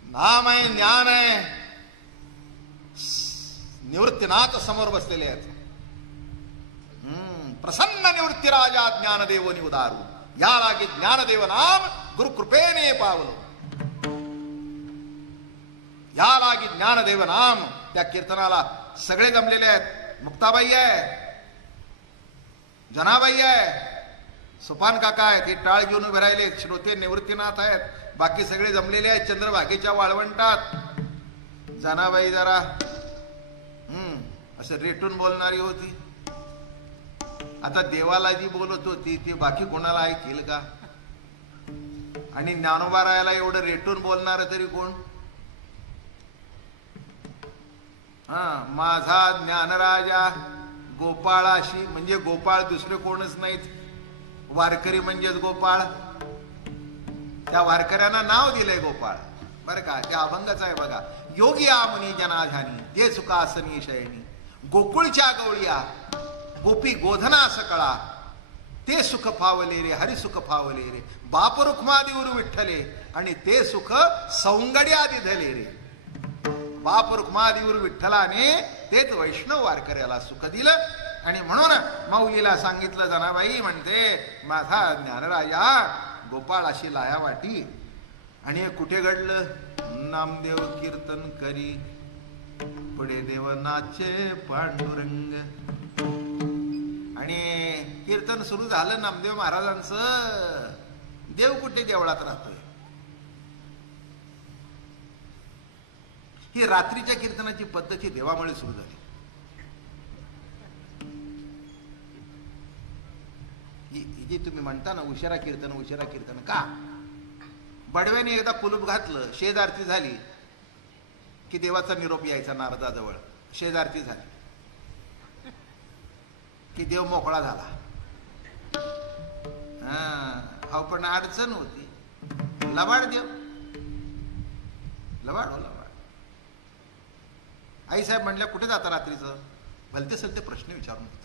नाम आहे, ज्ञान आहे, निवृत्तीनाथ समोर बसलेले आहेत. प्रसन्न निवृत्ती राजा ज्ञानदेव निवदारू, या लागे ज्ञानदेव नाम गुरु कृपेने पावलो. या लागे ज्ञानदेव नाम. त्या कीर्तनाला सगळे जमलेले आहेत. मुक्ताबाई आहे, जनाबाई आहे, सुपान काका आहेत, हे टाळ घेऊन उभे राहिले. श्रोते निवृत्तीनाथ आहेत, बाकी सगळे जमलेले आहेत चंद्रभागेच्या वाळवंटात. जनाबाई जरा असं रेटून बोलणारी होती. आता देवाला जी बोलत होती ती बाकी कोणाला ऐकेल का? आणि ज्ञानोबा रायाला एवढं रेटून बोलणार तरी कोण? माझा ज्ञानराजा गोपाळाशी, म्हणजे गोपाळ दुसरे कोणच नाहीत. वारकरी म्हणजेच गोपाळ. त्या वारकऱ्यांना नाव दिलंय गोपाळ, बरं का? त्या अभंगाच आहे बघा. योगी आमनी जनाधानी ते सुखासनी शयनी, गोकुळच्या गवळिया गोपी गोधना सकळा, ते सुख फावले रे, हरी सुख फावले रे, बाप रुक्मादिवर विठ्ठले, आणि ते सुख सौंगड्या दिधले रे. बाप रुक्मादिवर विठ्ठलाने तेच वैष्णव वारकऱ्याला सुख दिलं. आणि म्हणून माऊलीला सांगितलं, जनाबाई म्हणते माझा ज्ञानराजा गोपाळ अशी लाया वाटी. आणि हे कुठे घडलं? नामदेव कीर्तन करी पुढे देव नाचे पांडुरंग. आणि कीर्तन सुरू झालं नामदेव महाराजांचं. देव कुठे देवळात राहतोय. ही रात्रीच्या कीर्तनाची पद्धती देवामुळे सुरू झाली. जी तुम्ही म्हणता ना उशिरा कीर्तन, उशिरा कीर्तन का? बडव्याने एकदा कुलूप घातलं, शेजारती झाली की देवाचा निरोप यायचा नारदाजवळ. शेजारती झाली की देव मोकळा झाला. पण अडचण होती. लबाड देव, लबाड हो लबाड. आईसाहेब म्हणल्या कुठे जाता रात्रीचं? भलते सलते प्रश्न विचारून होते.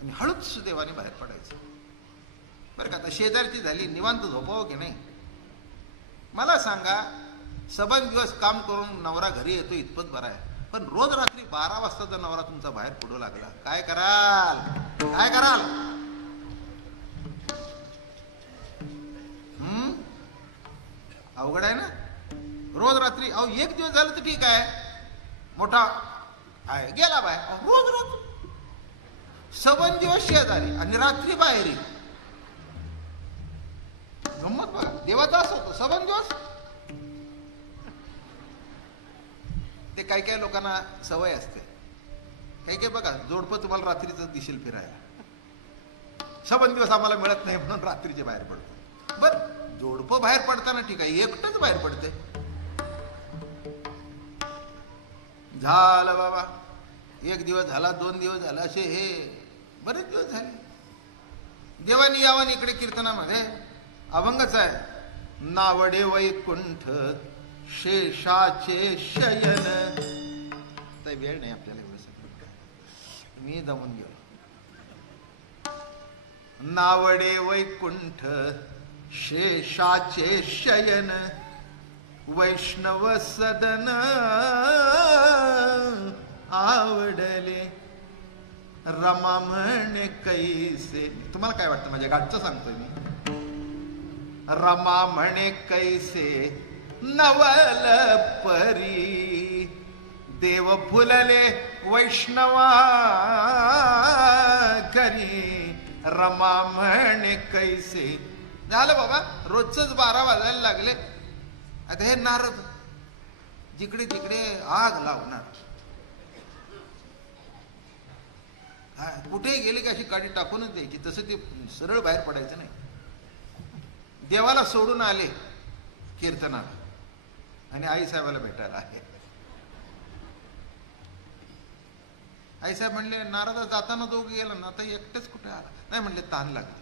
आणि हळूच देवाने बाहेर पडायचं. बरं का? आता शेजारची झाली, निवांत झोपावं की नाही? मला सांगा, सबंध दिवस काम करून नवरा घरी येतो इतपत बरं आहे, पण रोज रात्री 12 वाजता जर नवरा तुमचा बाहेर पडू लागला, काय कराल? काय कराल? अवघड आहे ना. रोज रात्री, अहो एक दिवस झालं तर ठीक आहे, मोठा आहे गेला बाहेर. रोज रात्री सबंध दिवस शेजारी आणि रात्री बाहेर. गंमत बघा, देवाचा असं होतो सबंध दिवस. ते काही काही लोकांना सवय असते. काही काही बघा, जोडपं तुम्हाला रात्रीच दिसेल फिरायला. सबंध दिवस आम्हाला मिळत नाही म्हणून रात्रीचे बाहेर पडतो. बर, जोडपं बाहेर पडताना ठीक आहे, एकटंच बाहेर पडते. झालं बाबा, एक दिवस झाला, 2 दिवस झाला, असे हे बरेच दिवस झाले. देवानी यावं इकडे कीर्तनामध्ये अभंगच आहे. नावडे वैकुंठ शेषाचे शयन. तर वेळ नाही आपल्याला एवढं सगळं, मी दमून गेलो. नावडे वैकुंठ शेषाचे शयन वैष्णव सदन आवडले रमा म्हणे कैसे. तुम्हाला काय वाटतं माझ्या गाठचं सांगतोय मी. रमा म्हणे कैसे नवल परी देव फुलले वैष्णवा करी रमा म्हणे कैसे. झालं बाबा, रोजच 12 वाजायला लागले. आता हे नारद जिकडे तिकडे आग लावणार, कुठेही गेले की अशी काडी टाकूनच द्यायची. तसं ते सरळ बाहेर पडायचं नाही. देवाला सोडून आले कीर्तनाला आणि आईसाहेबाला भेटायला आहे. आईसाहेब म्हणले नारदा जाताना दोघं गेला ना, आता एकटेच कुठे आला. नाही म्हणले ताण लागली.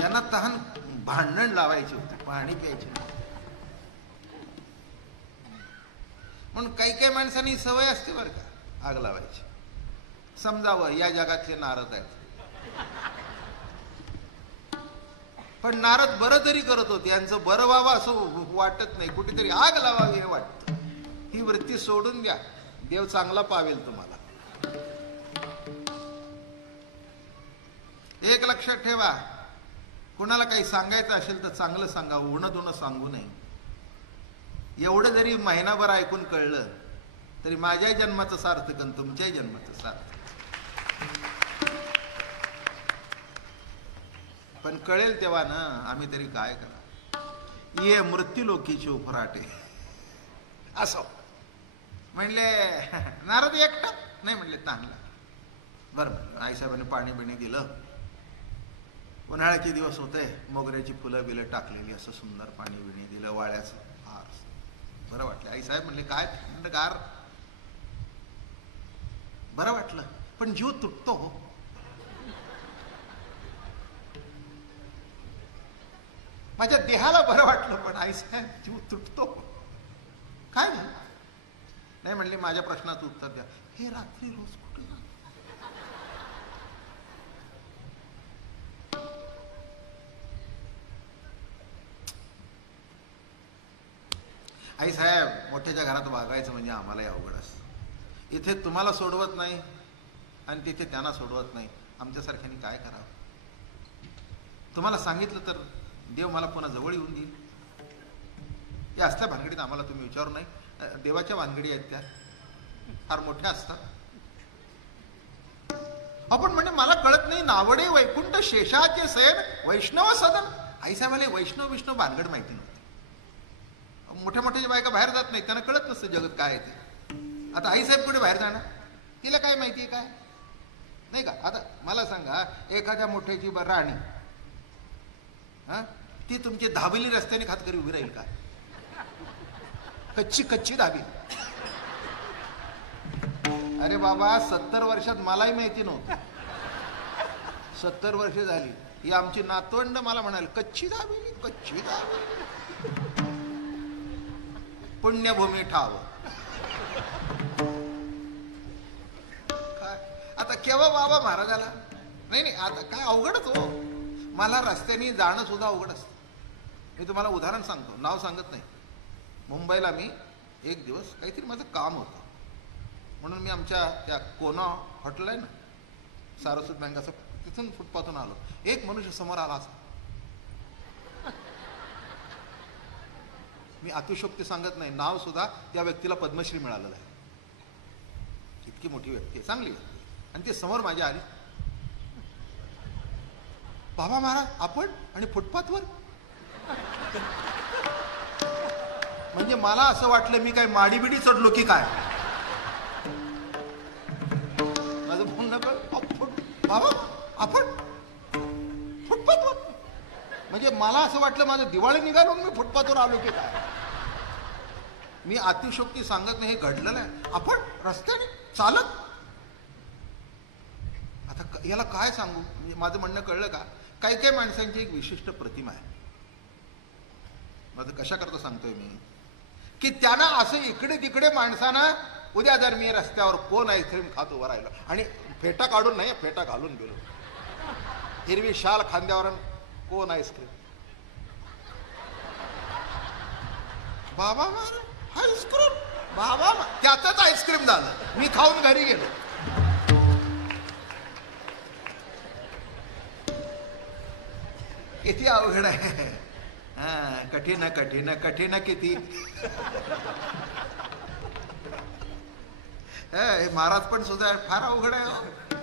यांना तहान भांडण लावायचे होते, पाणी प्यायचे. म्हणून काही काही माणसांनी सवय असते बरं का आग लावायची. समजावं या जगातले नारद आहेत. पण नारद बरं तरी करत होते, यांचं बरं व्हावं असं वाटत नाही, कुठेतरी आग लावावी हे वाटतं. ही वृत्ती सोडून द्या, देव चांगला पावेल तुम्हाला. एक लक्षात ठेवा, कुणाला काही सांगायचं असेल तर चांगलं सांगा, उणं दुणं सांगू नये. एवढं जरी महिनाभर ऐकून कळलं तरी माझ्या जन्माचं सार्थक आणि तुमच्याही जन्माचं सार्थक. पण कळेल तेव्हा ना आम्ही तरी काय करा. ये मृत्यूलोकीची उफराटे असो म्हणले. नारद एकटा नाही म्हणले चांगला. बरं आईसाहेबांनी पाणी बिणी दिलं. उन्हाळ्याचे दिवस होते, मोगऱ्याची फुलं बिलं टाकलेली, असं सुंदर पाणी बिणी दिलं, वाळ्याचं फार बरं वाटलं. आईसाहेब म्हणले काय थंडगार. बरं वाटलं पण जीव तुटतो हो. माझ्या देहाला बरं वाटलं पण आईसाहेब जीव तुटतो. काय झालं. नाही म्हणले माझ्या प्रश्नाचं उत्तर द्या. हे रात्री रोज कुठे आई साहेब, मोठ्याच्या घरात वागायचं म्हणजे आम्हालाही अवघड असतं. इथे तुम्हाला सोडवत नाही आणि तिथे त्यांना सोडवत नाही. आमच्यासारख्यांनी काय करावं. तुम्हाला सांगितलं तर देव मला पुन्हा जवळ येऊन देईल. या असल्या भानगडीत आम्हाला तुम्ही विचारू नाही. देवाच्या भानगडी आहेत त्या फार मोठ्या असतात. आपण म्हणजे मला कळत नाही. नावडे वैकुंठ शेषाचे सैन वैष्णव सदन. आईसाहेबाला वैष्णव विष्णू भानगड माहिती नव्हती. मोठ्या मोठ्या बायका बाहेर जात नाही, त्यांना कळत नसतं जगत काय आहे ते. आता आईसाहेब कुठे बाहेर जाणार, तिला काय माहिती आहे काय नाही का. आता मला सांगा, एखाद्या मोठ्याची राणी ती तुमची धाबेली रस्त्याने खातकरी उभी राहील का. कच्ची कच्ची धाबी. अरे बाबा 70 वर्षात मलाही माहिती नव्हतं. 70 वर्ष झाली ही आमची नातवंड मला म्हणाल कच्ची धाबेली कच्ची धाबेली. पुण्यभूमी ठाव. काय आता केव्हा बाबा महाराजाला नाही नाही. आता काय अवघडच हो. मला रस्त्याने जाणं सुद्धा अवघड असतं. मी तुम्हाला उदाहरण सांगतो, नाव सांगत नाही. मुंबईला मी एक दिवस काहीतरी माझं काम होतं म्हणून मी आमच्या त्या कोना हॉटेल आहे ना सारस्वत बँकाचं, तिथून फुटपाथून आलो. एक मनुष्य समोर आला असा. मी अतिशोक्ती सांगत नाही, नाव सुद्धा त्या व्यक्तीला पद्मश्री मिळालेलं आहे. इतकी मोठी व्यक्ती आहे, चांगली व्यक्ती. आणि ते समोर माझ्या आली. बाबा महाराज आपण आणि फुटपाथवर. म्हणजे मला असं वाटलं मी काय माडी बिडी चढलो की काय. माझं म्हणणं बाबा आपण फुटपाथवर. म्हणजे मला असं वाटलं माझं दिवाळी निघालून मी फुटपाथवर आलो की काय. मी अतिशोक्ती सांगत नाही, हे घडलेलं आहे. आपण रस्त्याने चालत. आता याला काय सांगू, माझं म्हणणं कळलं का? काही काही माणसांची एक विशिष्ट प्रतिमा आहे. माझं कशा करता सांगतोय मी, की त्यांना असं इकडे तिकडे माणसानं, उद्या जर मी रस्त्यावर कोण आईस्क्रीम खात उभं राहिलो आणि फेटा काढून नाही, फेटा घालून गेलो, हिरवी शाल खांद्यावर, कोण आईस्क्रीम, बाबा आईस्क्रीम, बाबा त्याचंच आईस्क्रीम झालं, मी खाऊन घरी गेलो. किती अवघड आहे. कठीण कठीण कठीण किती. महाराज पण सुद्धा फार अवघड आहे.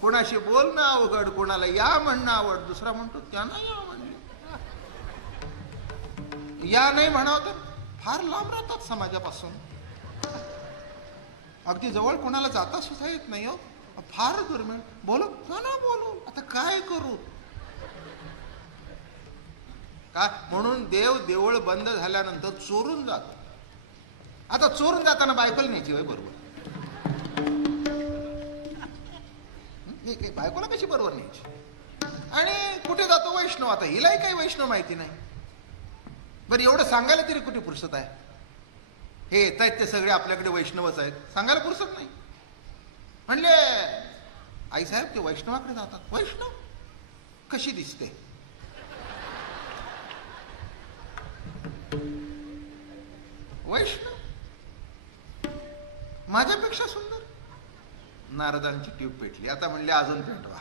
कोणाशी बोलणं अवघड, कोणाला या म्हणणं आवड, दुसरा म्हणतो त्यांना या म्हणणं, या नाही म्हणावं तर फार लांब राहतात समाजापासून. अगदी जवळ कोणाला जाता सुद्धा येत नाही हो, फार दुर्मिळ. बोलू ना बोलू, आता काय करू का? म्हणून देव देऊळ बंद झाल्यानंतर चोरून जात. आता चोरून जाताना बायकोला न्यायची वय बरोबर, बायकोला कशी बरोबर न्यायची? आणि कुठे जातो वैष्णव, आता हिलाही काही वैष्णव माहिती नाही. बरं एवढं सांगायला तरी कुठे फुरसत आहे? हे येत आहेत ते सगळे आपल्याकडे वैष्णवच आहेत, सांगायला फुरसत नाही. म्हणले आई साहेब ते वैष्णवाकडे जातात. वैष्णव कशी दिसते? वैष्णव माझ्यापेक्षा सुंदर. नारदांची ट्यूब पेटली. आता म्हणले अजून पेटवा.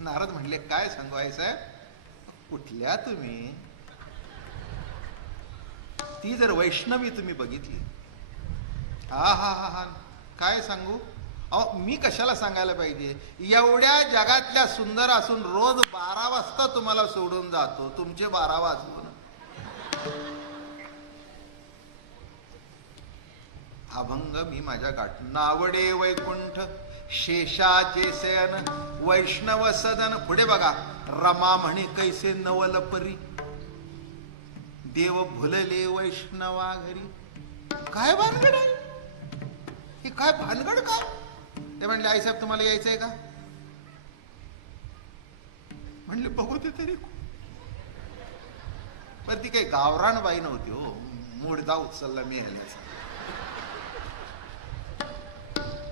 नारद म्हणले काय सांगू आई साहेब, कुठल्या तुम्ही? ती जर वैष्णवी तुम्ही बघितली, हा हा हा हा काय सांगू. अहो मी कशाला सांगायला पाहिजे, एवढ्या जगातल्या सुंदर असून रोज 12 वाजता तुम्हाला सोडून जातो, तुमचे 12 वाजून. अभंग मी माझ्या गाठ नावडे वैकुंठ शेषाचे शयन वैष्णव सदन. पुढे बघा, रमा म्हणे कैसे नवल परी देव भुलले वैष्णवा घरी. काय भानगड आहे हे, काय भानगड काय? ते म्हणले आई साहेब तुम्हाला यायचंय का? म्हणले बघू ते तरी. पण ती काही गावरान बाई नव्हती हो, मूळजा उचलला मी ह्याला.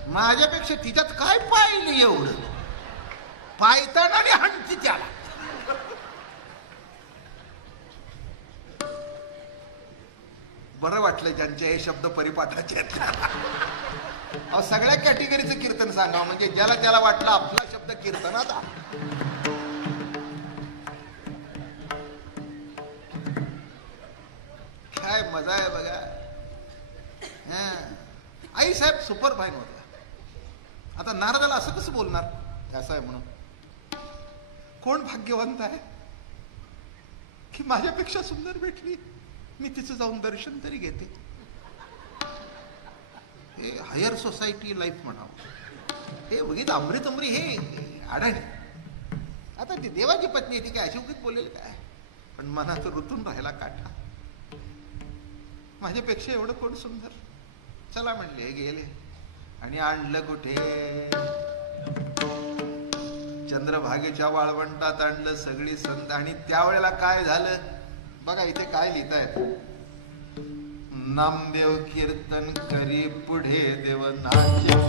माझ्यापेक्षा तिच्यात काय पाहिलं एवढं, पायताना आणि हणती त्याला. बरं वाटलं ज्यांचे हे शब्द परिपाठाचे आहेत. सगळ्या कॅटेगरीचं कीर्तन सांगावं, म्हणजे ज्याला त्याला वाटलं आपला शब्द कीर्तनाचा. काय मजा आहे बघा. आई साहेब सुपर फाईन होता. आता नारदाला असं कसं बोलणार असं आहे म्हणून? कोण भाग्यवंत आहे की माझ्यापेक्षा सुंदर भेटली, मी तिचं जाऊन दर्शन तरी घेते. हे हायर सोसायटी लाईफ म्हणावं. हे बघित अमृत अमरी हे आढळ. आता ती देवाची पत्नी आहे, ती काय अशी उगीच बोलेल काय? पण मनात ऋतून राहायला काठा. माझ्यापेक्षा एवढं कोण सुंदर? चला म्हणले, गेले आणि आणलं कुठे? चंद्रभागेच्या वाळवंटात आणलं सगळी संत. आणि त्यावेळेला काय झालं बघा, इथे काय लिहितायत. नामदेव कीर्तन करी पुढे देव नाट्य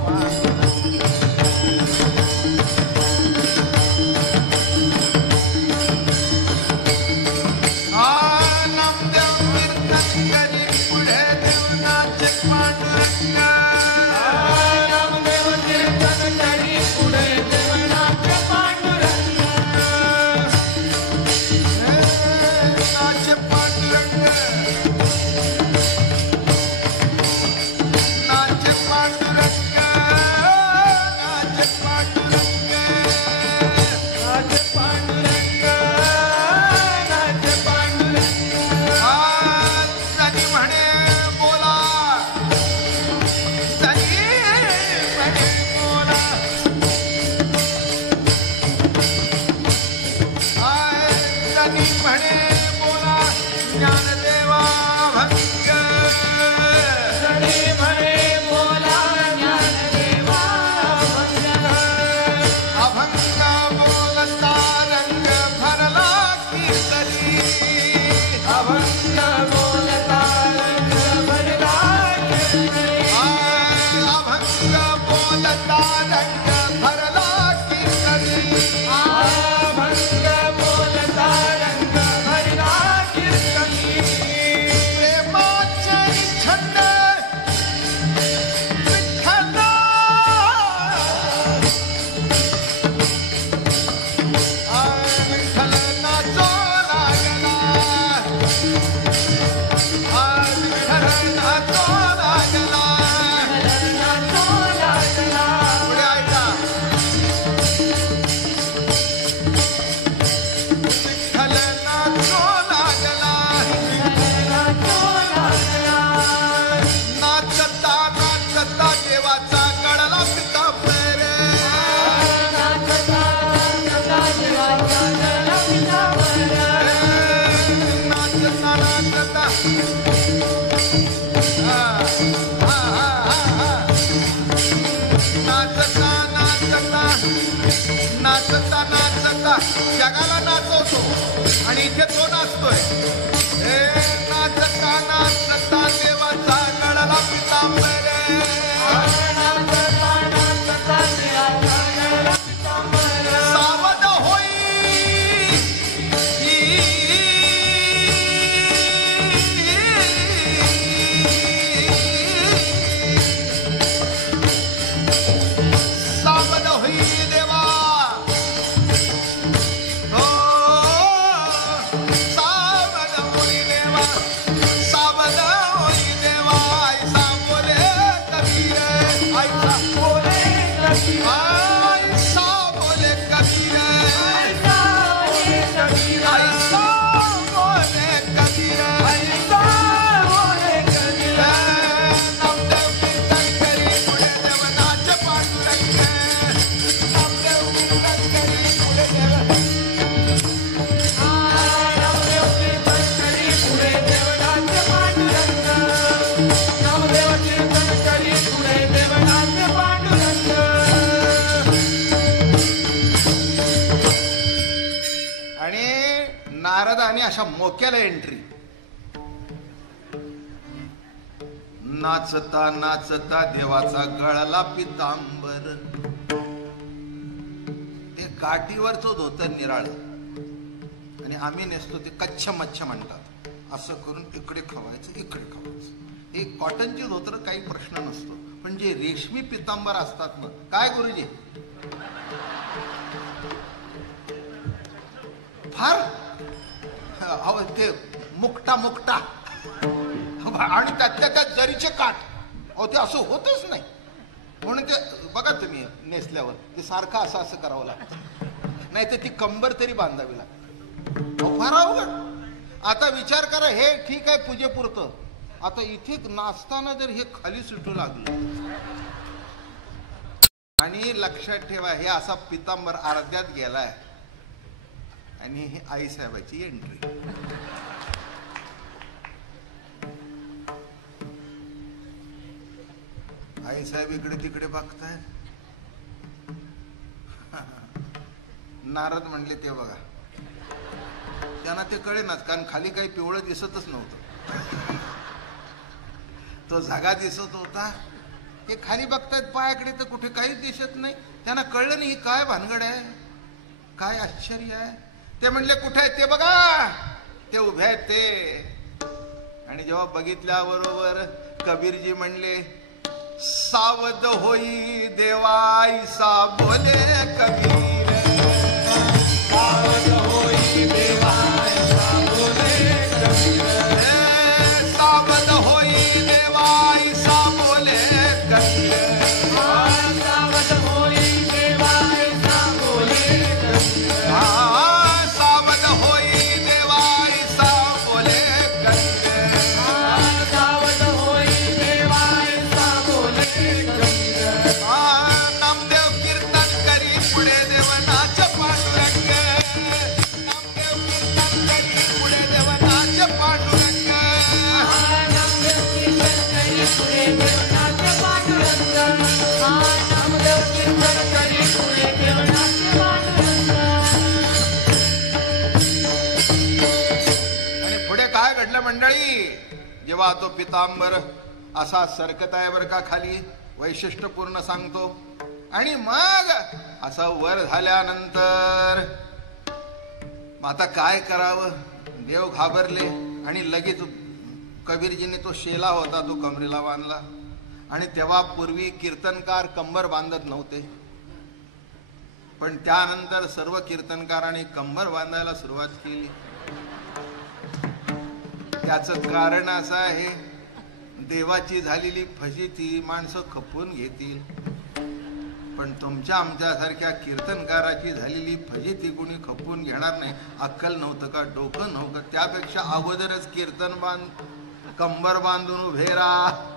ज्ञानदेवा भंग म्हणे बोला रंग भरला कीर्तनी अभंग बोलता रंग भरला कीर्तनी प्रेमाचे छंद विठ्ठला विठ्ठल नाचो लागला विठ्ठल नाचो लागला नाचो लागला पुढे ऐका विठ्ठल नाचो लागला नाचो लागला नाचता नाचता देवाचा गळाला पितांबर नाचता नाचता देवाचा गळा पितांबर नाचता नाचता नाचता नाचता नाचता नाचता जगाला नाचवतो आणि इथे तो नाचतोय नाचता नाचता देवाचा गळाला पितांबर नाचता नाचता देवाचा गळा पितांबर सावध होई सावध होई देवा हो सावध होई देवा सावध होई देवा ऐसा बोले कबीर ऐसा बोले कबीर ऐसा बोले कबीर ऐसा बोले कबीर ऐसा बोले कबीर ऐसा बोले कबीर नामदेव कीर्तन करी पुढे देवनाच पांडुरंग नामदेव कीर्तन करी पुढे नामदेव कीर्तन करी पुढे देवनाथ पांडुरंग नामदेव कीर्तन करी पुढे देवनाथ पांडुरंग आणि नारदाने अशा मोक्याला एंट्री नाचता नाचता देवाचा गळाला पितांबर ते गाठीवरच धोतर निराळ आणि आम्ही नेसतो ते कच्छ मच्छ म्हणतात असं करून इकडे खवायचं इकडे खवायचं हे कॉटनची धोतर काही प्रश्न नसतो पण जे रेशमी पितांबर असतात ना काय गुरुजी फार अहो ते मुकटा मुकटा आणि त्यातल्या त्यात जरीचे काठ अहो ते असं होतच नाही म्हणून ते बघा तुम्ही नेसल्यावर ते सारखं असं असं करावं लागतं नाही तर ती कंबर तरी बांधावी लागते अहो फार अवघड आता विचार करा हे ठीक आहे पूजेपुरतं आता इथे नाचताना जर हे खाली सुटू लागलं आणि लक्षात ठेवा हे असा पितांबर अर्ध्यात गेलाय आणि ही आई साहेबाची एंट्री आई साहेब इकडे तिकडे बघताय नारद म्हणले ते बघा त्यांना ते कळेनाच कारण खाली काही पिवळं दिसतच नव्हतं तो जागा दिसत होता ते खाली बघतायत पायाकडे तर कुठे काहीच दिसत नाही त्यांना कळलं नाही काय भानगड आहे काय आश्चर्य आहे ते म्हणले कुठे आहे ते बघा ते उभे आहेत ते आणि जेव्हा बघितल्याबरोबर कबीरजी म्हणले सावध होई देवाईसा बोले कबीर सावध होई देवाईसा बोले कबीर सावध होई देवाईसा बोले कबीर सावध होई देवाईसा बोले कबीर सावध होई देवाईसा बोले कबीर सावध होई देवाईसा बोले कबीर नामदेव कीर्तन करी पुढे देवनाच पांडुरंग नामदेव कीर्तन करी पुढे देवनाच पांडुरंग नामदेव कीर्तन करी पुढे देवनाथ पांडुरंग नामदेव कीर्तन करी पुढे देवनाथ पांडुरंग आणि पुढे काय घडलं मंडळी जेव्हा तो पितांबर असा सरकत आहे बरं का खाली वैशिष्ट्यपूर्ण सांगतो आणि मग असं वर झाल्यानंतर आता काय करावं, देव घाबरले आणि लगेच कबीरजीने तो शेला होता तो कमरेला बांधला. आणि तेव्हा पूर्वी कीर्तनकार कंबर बांधत नव्हते, पण त्यानंतर सर्व कीर्तनकारांनी कंबर बांधायला सुरुवात केली. त्याचं कारण असं आहे, देवाची झालेली फजिती माणसं खपवून घेतील, पण तुमच्या आमच्यासारख्या कीर्तनकाराची झालेली फजिती कोणी खपवून घेणार नाही. अक्कल नव्हतं का, डोकं नव्हतं? त्यापेक्षा अगोदरच कीर्तन कंबर बांधून उभे राहा.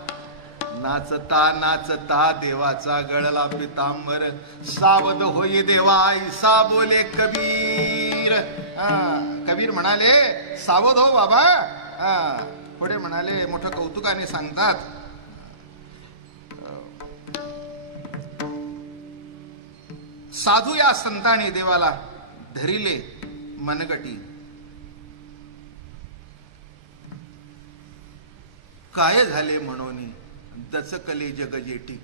नाचता नाचता देवाचा गळला पितांबर, सावध होई देवा ऐसा बोले कबीर. कबीर म्हणाले सावध हो बाबा. पुढे म्हणाले, मोठं कौतुकाने सांगतात, साधू या संतांनी देवाला धरिले मनगटी, काय झाले म्हणून दचकले जगजेटी.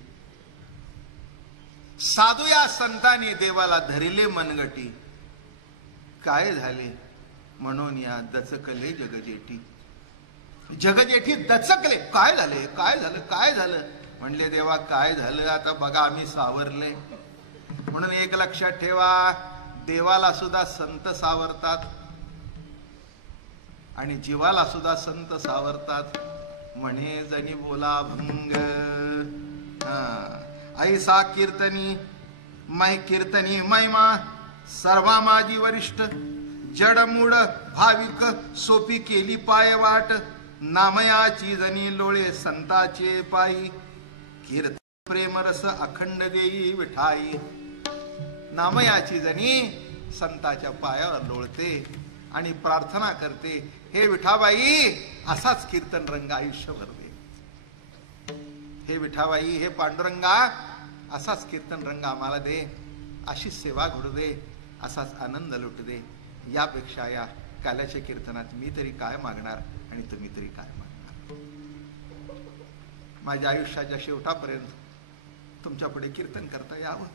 साधू या संतांनी देवाला धरिले मनगटी, काय झाले म्हणून या दचकले जगजेटी. जगजेठी दचकले, काय झाले, काय झालं, काय झालं. म्हणले देवा काय झालं, आता बघा आम्ही सावरले. म्हणून एक लक्षात ठेवा, देवाला सुद्धा संत सावरतात आणि जीवाला सुद्धा संत सावरतात. म्हणे जणी बोला भंग, ऐसा कीर्तनी महिमा सर्वा माझी वरिष्ठ. जडमूड भाविक सोपी केली पाय वाट, नामयाची जणी लोळे संताचे पायी. कीर्तन प्रेमरस अखंड देई विठाई. नामयाची जणी संताच्या पायावर लोळते आणि प्रार्थना करते, हे विठाबाई असाच कीर्तन रंग आयुष्यभर दे. हे विठाबाई, हे पांडुरंगा असाच कीर्तन रंग आम्हाला दे, अशी सेवा घडू दे, असाच आनंद लुटू दे. यापेक्षा या काल्याच्या कीर्तनात मी तरी काय मागणार आणि तुम्ही तरी काय मागणार. माझ्या आयुष्याच्या शेवटापर्यंत तुमच्या पुढे कीर्तन करता यावं.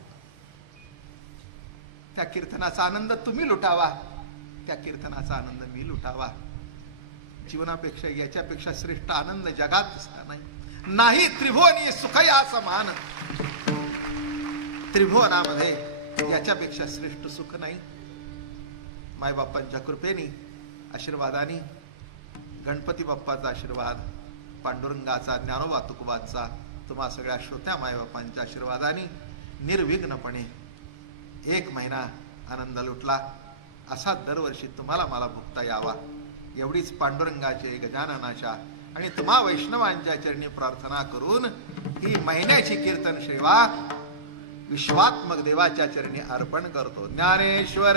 त्या कीर्तनाचा आनंद तुम्ही लुटावा, त्या कीर्तनाचा आनंद मी लुटावा. जीवनापेक्षा याच्यापेक्षा श्रेष्ठ आनंद जगात नाही. नाही त्रिभुवनी सुख या समान. त्रिभुवनामध्ये याच्यापेक्षा श्रेष्ठ सुख नाही. मायबापांच्या कृपेने, आशीर्वादाने, गणपती बाप्पाचा आशीर्वाद, पांडुरंगाचा, ज्ञानोबा तुकोबांचा, तुम्हा सगळ्या श्रोत्या मायबापांच्या आशीर्वादाने निर्विघ्नपणे 1 महिना आनंद लुटला. असा दरवर्षी तुम्हाला मला भुगता यावा एवढीच पांडुरंगाचे, गजाननाच्या आणि तुम्हा वैष्णवांच्या चरणी प्रार्थना करून ही महिन्याची कीर्तन सेवा विश्वात्मक देवाच्या चरणी अर्पण करतो. ज्ञानेश्वर